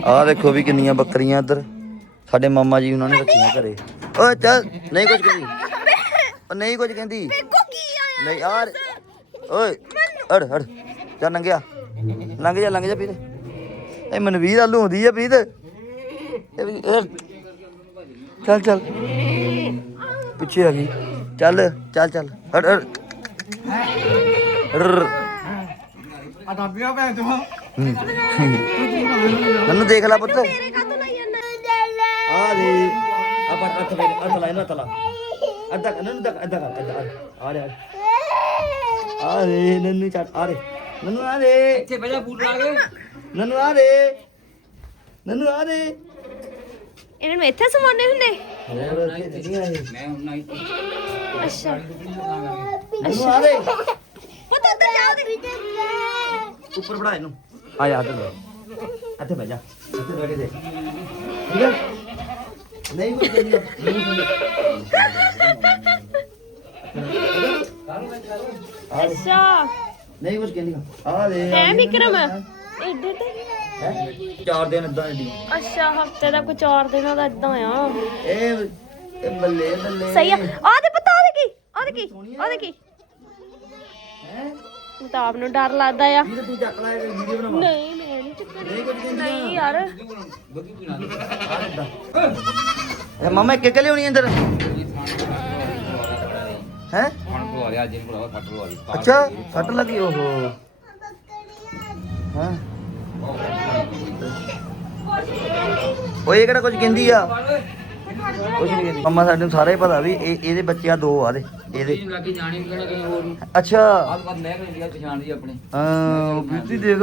Speaker 1: ਆਹ ਦੇਖੋ ਵੀ ਕਿੰਨੀਆਂ ਬੱਕਰੀਆਂ ਇੱਧਰ। ਸਾਡੇ ਮਾਮਾ ਜੀ ਉਹਨਾਂ ਨੇ ਰੱਖੀਆਂ ਘਰੇ। ਓਏ ਚੱਲ ਨਹੀਂ ਕੁਝ ਕਹਿੰਦੀ। ਉਹ ਨਹੀਂ ਕੁਝ ਕਹਿੰਦੀ। ਨਹੀਂ ਯਾਰ ਓਏ ਅੜ ਅੜ ਚੱਲ ਲੰਘਿਆ ਲੰਘ ਜਾ ਲੰਘ ਜਾ ਵੀਰ ਇਹ ਮਨਵੀਰ ਆਲੂ ਹੁੰਦੀ ਆ ਵੀਰ ਚੱਲ ਚੱਲ। ਪਿੱਛੇ ਆ ਗਈ। ਚੱਲ ਚੱਲ ਚੱਲ। ਅੜ ਅੜ ਅੜ
Speaker 7: ਅਦਾਬੀਆਂ ਭੈਣ ਚੋ
Speaker 1: ਮੈਨੂੰ ਦੇਖ ਲੈ ਪੁੱਤ। ਲਾਇ ਨਾ ਤਲਾ। ਅੱਧਾ ਕਰ ਨੰਨੂ ਅੱਧਾ ਅੱਧਾ ਕਰ ਅੱਧਾ ਆ ਰੇ ਆ ਰੇ ਨੰਨੂ ਚੱਟ ਆ ਰੇ ਨੰਨੂ ਆ ਰੇ ਇੱਥੇ ਬਜਾ ਬੂਟ ਲਾ ਕੇ। ਨੰਨੂ ਆ ਰੇ ਨੰਨੂ ਆ ਰੇ
Speaker 4: ਇਹਨਾਂ ਨੂੰ ਇੱਥੇ ਸਮਾਉਣੇ ਹੁੰਦੇ?
Speaker 1: ਹੋਰ ਇੱਥੇ ਦਿੱਤੀਆਂ ਇਹ
Speaker 4: ਅੱਛਾ।
Speaker 1: ਨੰਨੂ ਆ ਰੇ
Speaker 4: ਪਤਾ ਤਾਂ ਜਾ
Speaker 1: ਉੱਪਰ ਬੜਾ ਇਹਨੂੰ। ਆ ਜਾ ਇੱਧਰ ਇੱਥੇ ਬਹਿ ਜਾ। ਇੱਥੇ ਬਹਿ ਕੇ ਦੇ ਠੀਕ ਹੈ ਨਹੀਂ ਕੋਈ ਕਹਿੰਦੀ ਨਹੀਂ
Speaker 4: ਅੱਛਾ
Speaker 1: ਨਹੀਂ ਕੁਝ ਕਹਿੰਦੀ ਆ ਦੇ
Speaker 4: ਹੈ ਵਿਕਰਮ ਏਡੇ ਤੇ
Speaker 1: ਹੈਂ? ਚਾਰ ਦਿਨ ਇਦਾਂ ਦੀ
Speaker 4: ਅੱਛਾ ਹਫ਼ਤੇ ਦਾ ਕੋਈ 4 ਦਿਨਾਂ ਦਾ ਇਦਾਂ ਆ
Speaker 1: ਇਹ ਇਹ ਬੱਲੇ ਬੱਲੇ
Speaker 4: ਸਹੀ ਆ ਪਤਾ ਕੀ ਕੀ ਤਾਂ ਆਪ ਨੂੰ ਡਰ ਲੱਗਦਾ ਆ
Speaker 1: ਵੀਰ ਤੂੰ ਚੱਕ ਲੈ ਵੀਡੀਓ ਬਣਾਵਾ
Speaker 4: ਨਹੀਂ ਮੈਂ ਨਹੀਂ ਚੱਕਣੀ ਨਹੀਂ ਯਾਰ
Speaker 1: ਇਹ ਮਮਾ ਇੱਕ ਕੇ ਲਿਆਉਣੀ ਅੰਦਰ? ਹੈ? ਅੱਛਾ ਸੱਟ ਲੱਗੀ ਓਹੋ। ਹਾਂ? ਓਏ ਇਹ ਕਿਹੜਾ ਕੁਝ ਕਹਿੰਦੀ ਆ? ਕੁਝ ਨਹੀਂ ਕਹਿੰਦੀ। ਮੰਮਾ ਸਾਡੇ ਨੂੰ ਸਾਰਾ ਹੀ ਪਤਾ ਵੀ ਇਹ ਇਹਦੇ ਬੱਚੇ ਆ ਦੋ ਆ ਦੇ। ਇਹਦੇ
Speaker 8: ਲੱਗੀ ਜਾਣੀ ਵੀ ਕਿਹੜਾ ਕहीं ਹੋਰ ਨੂੰ?
Speaker 1: ਅੱਛਾ।
Speaker 8: ਆਹ ਮੈਂ ਕਰ ਲਿਆ ਪਛਾਣ ਦੀ ਆਪਣੇ।
Speaker 1: ਹਾਂ ਬੀਤੀ ਦੇਖ।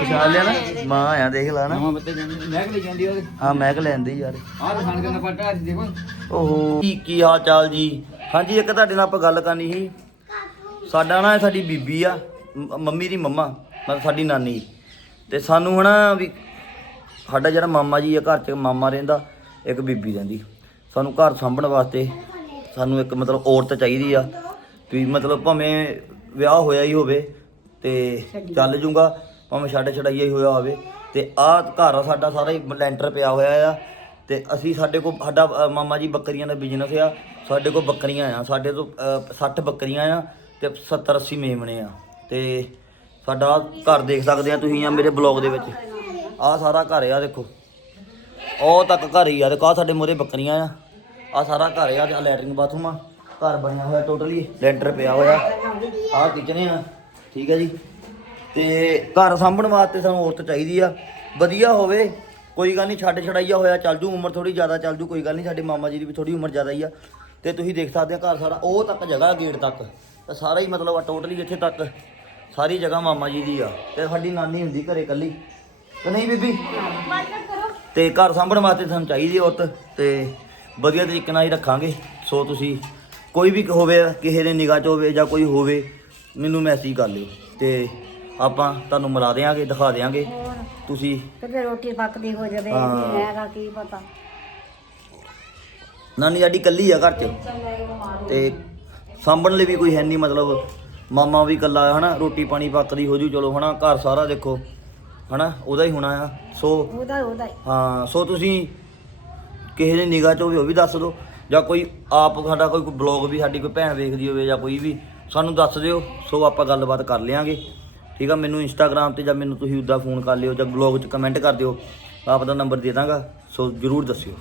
Speaker 1: ਪਛਾਣ ਲਿਆ ਨਾ? ਮਾਂ ਆ ਦੇਖ ਲਾ ਨਾ।
Speaker 8: ਨਵਾਂ ਬੱਤੇ ਜਾਂਦੀ ਮੈਂ ਕਿ ਲੈ ਜਾਂਦੀ ਉਹਦੇ?
Speaker 1: ਹਾਂ ਮੈਂ ਕਿ ਲੈਂਦੀ ਯਾਰ।
Speaker 8: ਆਹ ਦਿਖਾਣ ਕੇ ਨਾ ਪਟਾ ਦੇਖੋ।
Speaker 1: ਓਹੋ। ਕੀ ਕੀ ਹਾਲ ਚਾਲ ਜੀ? ਹਾਂਜੀ ਇੱਕ ਤੁਹਾਡੇ ਨਾਲ ਆਪਾਂ ਗੱਲ ਕਰਨੀ ਸੀ। ਸਾਡਾ ਨਾ ਸਾਡੀ ਬੀਬੀ ਆ ਮ- ਮੰਮੀ ਦੀ ਮੰਮਾ ਮਤਲਬ ਸਾਡੀ ਨਾਨੀ। ਤੇ ਸਾਨੂੰ ਹਨਾ ਵੀ ਸਾਡਾ ਜਿਹੜਾ ਮਾਮਾ ਜੀ ਆ ਘਰ 'ਚ ਮਾਮਾ ਰਹਿੰਦਾ ਇੱਕ ਬੀਬੀ ਰਹਿੰਦੀ। ਸਾਨੂੰ ਘਰ ਸਾਂਭਣ ਵਾਸਤੇ ਸਾਨੂੰ ਇੱਕ ਮਤਲਬ ਔਰਤ ਚਾਹੀਦੀ ਆ। ਵੀ ਮਤਲਬ ਭਾਵੇਂ ਵਿਆਹ ਹੋਇਆ ਹੀ ਹੋਵੇ ਤੇ ਚੱਲ ਜੂਗਾ। ਭਾਵੇਂ ਛੱਡ ਛੜਾਈਆ ਹੀ ਹੋਇਆ ਹੋਵੇ ਤੇ ਆਹ ਘਰ ਆ ਸਾਡਾ ਸਾਰਾ ਹੀ ਲੈਂਟਰ ਪਿਆ ਹੋਇਆ ਆ। ਤੇ ਅਸੀਂ ਸਾਡੇ ਕੋਲ ਸਾਡਾ ਮਾਮਾ ਜੀ ਬੱਕਰੀਆਂ ਦਾ ਬਿਜ਼ਨਸ ਆ। ਸਾਡੇ ਕੋਲ ਬੱਕਰੀਆਂ ਆ ਸਾਡੇ ਤੋਂ ਅ, 60 ਬੱਕਰੀਆਂ ਆ ਤੇ 70 80 ਮੇਮਣੇ ਆ। ਤੇ ਸਾਡਾ ਘਰ ਦੇਖ ਸਕਦੇ ਆ ਤੁਸੀਂ ਆ ਮੇਰੇ ਬਲੌਗ ਦੇ ਵਿੱਚ। ਆ ਸਾਰਾ ਘਰ ਆ ਦੇਖੋ। ਉਹ ਤੱਕ ਘਰ ਹੀ ਆ। ਤੇ ਕਾ ਸਾਡੇ ਮੋਰੇ ਬੱਕਰੀਆਂ ਆ। ਆ ਸਾਰਾ ਘਰ ਆ ਤੇ ਲੈਟਰਿੰਗ ਬਾਥਰੂਮ ਆ। ਘਰ ਬਣਿਆ ਹੋਇਆ ਟੋਟਲੀ। ਲੈਂਟਰ ਪਿਆ ਹੋਇਆ। ਆ ਕਿਚਨ ਆ। ਠੀਕ ਹੈ ਜੀ। ਤੇ ਘਰ ਸਾਂਭਣ ਵਾਸਤੇ ਸਾਨੂੰ ਔਰਤ ਚਾਹੀਦੀ ਆ। ਵਧੀਆ ਹੋਵੇ, ਕੋਈ ਗੱਲ ਨਹੀਂ, ਛੱਡ ਛੜਾਈਆ ਹੋਇਆ ਚੱਲ ਜੂ, ਉਮਰ ਥੋੜੀ ਜ਼ਿਆਦਾ ਚੱਲ ਜੂ, ਕੋਈ ਗੱਲ ਨਹੀਂ, ਸਾਡੇ ਮਾਮਾ ਜੀ ਦੀ ਵੀ ਥੋੜੀ ਉਮਰ ਜ਼ਿਆਦਾ ਹੀ ਆ। ਤੇ ਤੁਸੀਂ ਦੇਖ ਸਕਦੇ ਆ ਘਰ ਸਾਰਾ, ਉਹ ਤੱਕ ਜਗ੍ਹਾ ਗੇਟ ਤੱਕ, ਤਾਂ ਸਾਰਾ ਹੀ ਮਤਲਬ ਆ ਟੋਟਲੀ ਇੱਥੇ ਤੱਕ, ਸਾਰੀ ਜਗ੍ਹਾ ਮਾਮਾ ਜੀ ਦੀ ਆ। ਤੇ ਸਾਡੀ ਨਾਨੀ ਹੁੰਦੀ ਘਰੇ ਇਕੱਲੀ। ਤੇ ਨਹੀਂ ਬੀਬੀ? ਤੇ ਘਰ ਸਾਂਭਣ ਵਾਸਤੇ ਸਾਨੂੰ ਚਾਹੀਦੀ ਔਰਤ, ਤੇ ਵਧੀਆ ਤਰੀਕੇ ਨਾਲ ਹੀ ਰੱਖਾਂਗੇ। ਸੋ ਤੁਸੀਂ ਕੋਈ ਵੀ ਹੋਵੇ, ਕਿਸੇ ਦੇ ਨਿਗਾਹ 'ਚ ਹੋਵੇ ਜਾਂ ਕੋਈ ਹੋਵੇ, ਮੈਨੂੰ ਮੈਸੇਜ ਕਰ ਲਿਓ। ਤੇ ਆਪਾਂ ਤੁਹਾਨੂੰ ਮਿਲਾ ਦੇਵਾਂਗੇ ਦਿਖਾ ਦੇਵਾਂਗੇ ਤੁਸੀਂ
Speaker 3: ਕਿਤੇ ਰੋਟੀ ਪੱਕਦੀ ਹੋ ਜਾਵੇ
Speaker 1: ਹਾਂ।
Speaker 3: ਹੈਗਾ ਕੀ ਪਤਾ।
Speaker 1: ਨਾਨੀ ਸਾਡੀ ਇਕੱਲੀ ਆ ਘਰ 'ਚ। ਤੇ ਸਾਂਭਣ ਲਈ ਵੀ ਕੋਈ ਹੈ ਨਹੀਂ ਮਤਲਬ ਮਾਮਾ ਵੀ ਇਕੱਲਾ ਆ ਹਨਾ। ਰੋਟੀ ਪਾਣੀ ਪੱਕਦੀ ਹੋ ਜੂ ਚਲੋ ਹਨਾ ਘਰ ਸਾਰਾ ਦੇਖੋ ਹਨਾ ਉਹਦਾ ਹੀ ਹੋਣਾ ਆ। ਸੋ
Speaker 3: ਉਹਦਾ ਉਹਦਾ ਹੀ।
Speaker 1: ਹਾਂ ਸੋ ਤੁਸੀਂ ਕਿਸੇ ਦੀ ਨਿਗਾਹ 'ਚ ਹੋਵੇ ਉਹ ਵੀ ਦੱਸ ਦਿਓ। ਜਾਂ ਕੋਈ ਆਪ ਸਾਡਾ ਕੋਈ ਬਲੌਗ ਵੀ ਸਾਡੀ ਕੋਈ ਭੈਣ ਵੇਖਦੀ ਹੋਵੇ ਜਾਂ ਕੋਈ ਵੀ ਸਾਨੂੰ ਦੱਸ ਦਿਓ। ਸੋ ਆਪਾਂ ਗੱਲਬਾਤ ਕਰ ਲਿਆਂਗੇ। ਠੀਕ ਆ, ਮੈਨੂੰ ਇੰਸਟਾਗ੍ਰam ਤੇ ਜਾਂ ਮੈਨੂੰ ਤੁਸੀਂ ਉੱਦਾਂ ਫੋਨ ਕਰ ਲਿਓ ਜਾਂ ਬਲੌਗ 'ਚ ਕਮੈਂਟ ਕਰ ਦਿਓ ਆਪਦਾ ਨੰਬਰ ਦੇ ਦਾਂਗਾ, ਸੋ ਜਰੂਰ ਦੱਸਿਓ।